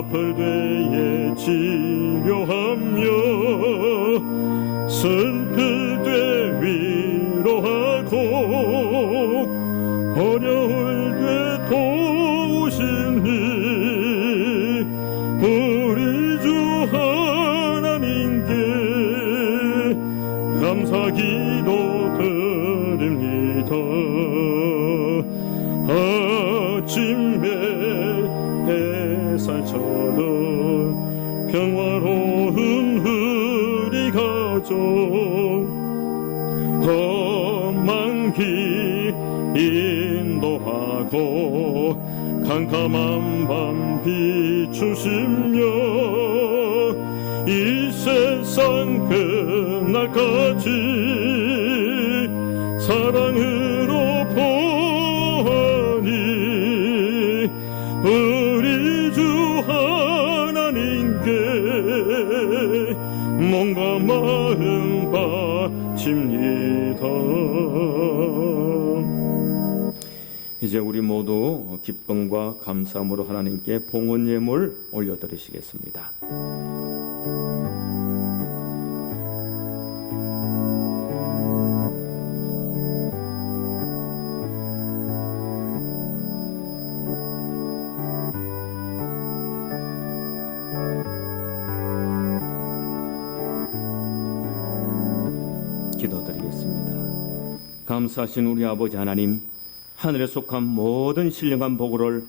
아플 때에 치료하며 슬플 때 위로하고 어려울 때 도우시니 우리 주 하나님께 감사 기도 드립니다. 아침에 햇살처럼 평화로운 우리 가족 험한 길 인도하고 캄캄한 밤 비추시며 이 세상 끝날까지 사랑으로 보니 우리 주 하나님께 몸과 마음 바칩니다. 이제 우리 모두 기쁨과 감사함으로 하나님께 봉헌 예물 올려드리시겠습니다. 기도드리겠습니다. 감사하신 우리 아버지 하나님, 하늘에 속한 모든 신령한 복을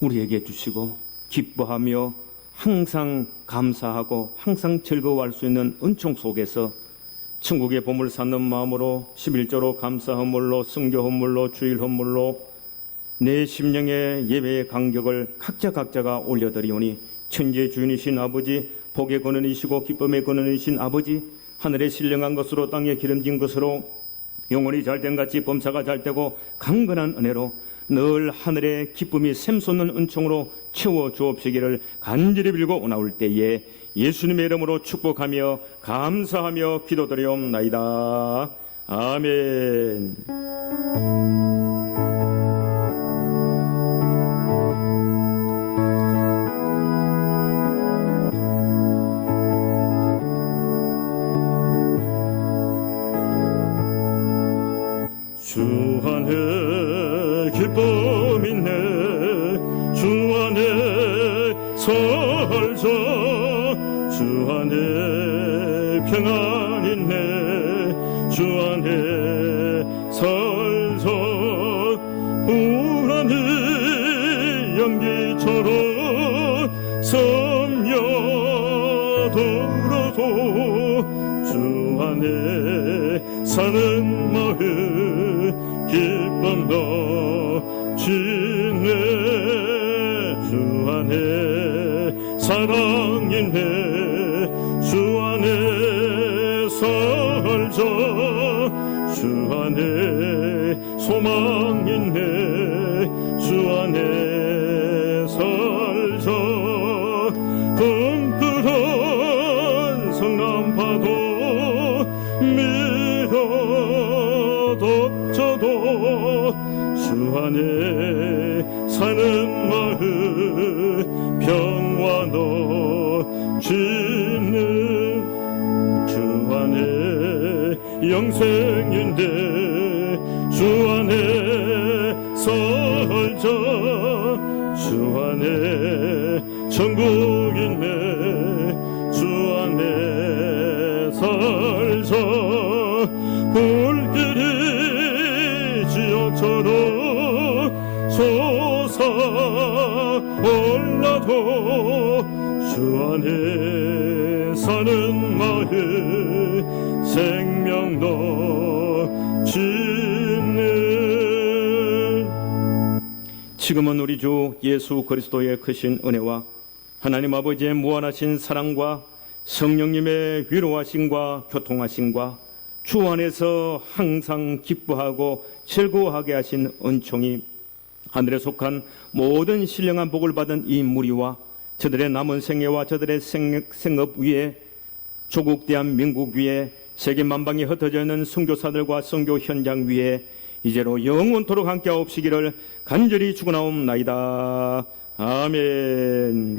우리에게 주시고 기뻐하며 항상 감사하고 항상 즐거워할 수 있는 은총 속에서 천국의 보물 쌓는 마음으로 11조로 감사 헌물로 성교 헌물로 주일 헌물로 내 심령의 예배의 간격을 각자가 올려드리오니 천지의 주인이신 아버지, 복의 근원이시고 기쁨의 근원이신 아버지, 하늘의 신령한 것으로 땅에 기름진 것으로 영혼이 잘된 같이 범사가 잘되고 강건한 은혜로 늘 하늘의 기쁨이 샘솟는 은총으로 채워 주옵시기를 간절히 빌고 나올 때에 예수님의 이름으로 축복하며 감사하며 기도드리옵나이다. 아멘. 주 안에 기쁨 있네 주 안에 살자 주 안에 평안 있네 주 안에 살자 불안이 연기처럼 섬여들어도 주 안에 사는 마음 기쁨 넘치네 주 안에 사랑 있네 주 안에 살자 주 안에 소망 있네 주 안에 살자 끈끈한 성남파도 밀어덮쳐도 주 안에 사는 마음 평화 넘치는 주 안에 영생인데 주 안에 살자 주 안에 천국 있네 주 안에 살자 불길이 지옥처럼 솟아올라도 주 안에 사는 마음 생명 넘치네. 지금은 우리 주 예수 그리스도의 크신 은혜와 하나님 아버지의 무한하신 사랑과 성령님의 위로하심과 교통하심과 주 안에서 항상 기뻐하고 즐거워하게 하신 은총이 하늘에 속한 모든 신령한 복을 받은 이 무리와 저들의 남은 생애와 저들의 생업 위에 조국 대한민국 위에 세계 만방에 흩어져 있는 선교사들과 선교 현장 위에 이제로 영원토록 함께하옵시기를 간절히 축원하옵나이다. 아멘.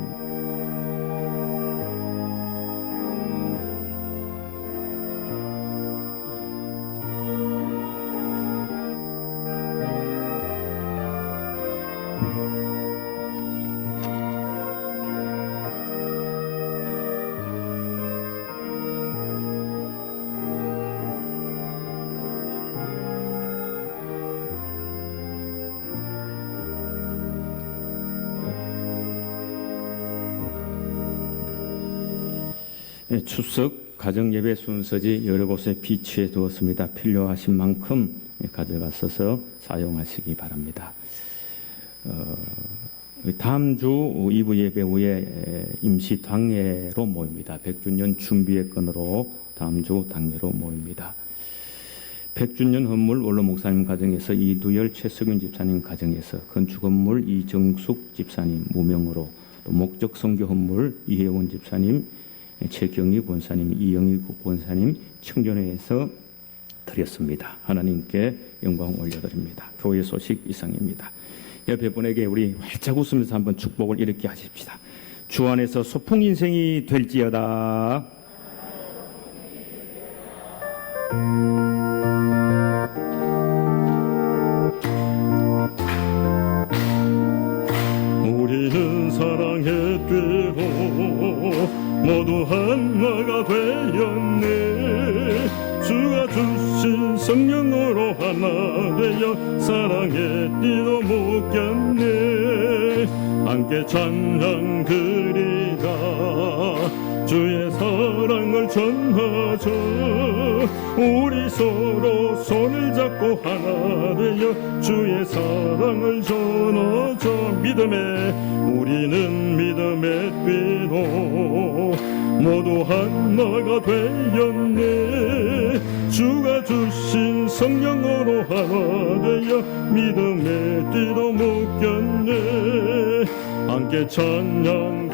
추석 가정예배 순서지 여러 곳에 비치해 두었습니다. 필요하신 만큼 가져가셔서 사용하시기 바랍니다. 다음 주 2부 예배 후에 임시 당회로 모입니다. 백주년 준비의 건으로 다음 주 당회로 모입니다. 백주년 헌물 원로 목사님 가정에서 이두열 최석윤 집사님 가정에서 건축 헌물 이정숙 집사님 무명으로, 또 목적 선교 헌물 이혜원 집사님, 최경희 권사님, 이영희 권사님 청년회에서 드렸습니다. 하나님께 영광 올려드립니다. 교회 소식 이상입니다. 옆에 분에게 우리 활짝 웃으면서 한번 축복을 이렇게 하십시다. 주 안에서 소풍 인생이 될지어다. 우리는 사랑의 띠로 모두 하나가 되었네. 주가 주신 성령으로 하나 되어 사랑의 띠로 묶였네. 함께 찬양 드리자. 주의 사랑을 전하자. 우리 서로 손을 잡고 하나 되어 주의 사랑을 전하자. 우리는 믿음의 띠로 모두 하나가 되었네. 주가 주신 성령으로 하나 되어 믿음의 띠로 묶였네. 함께 찬양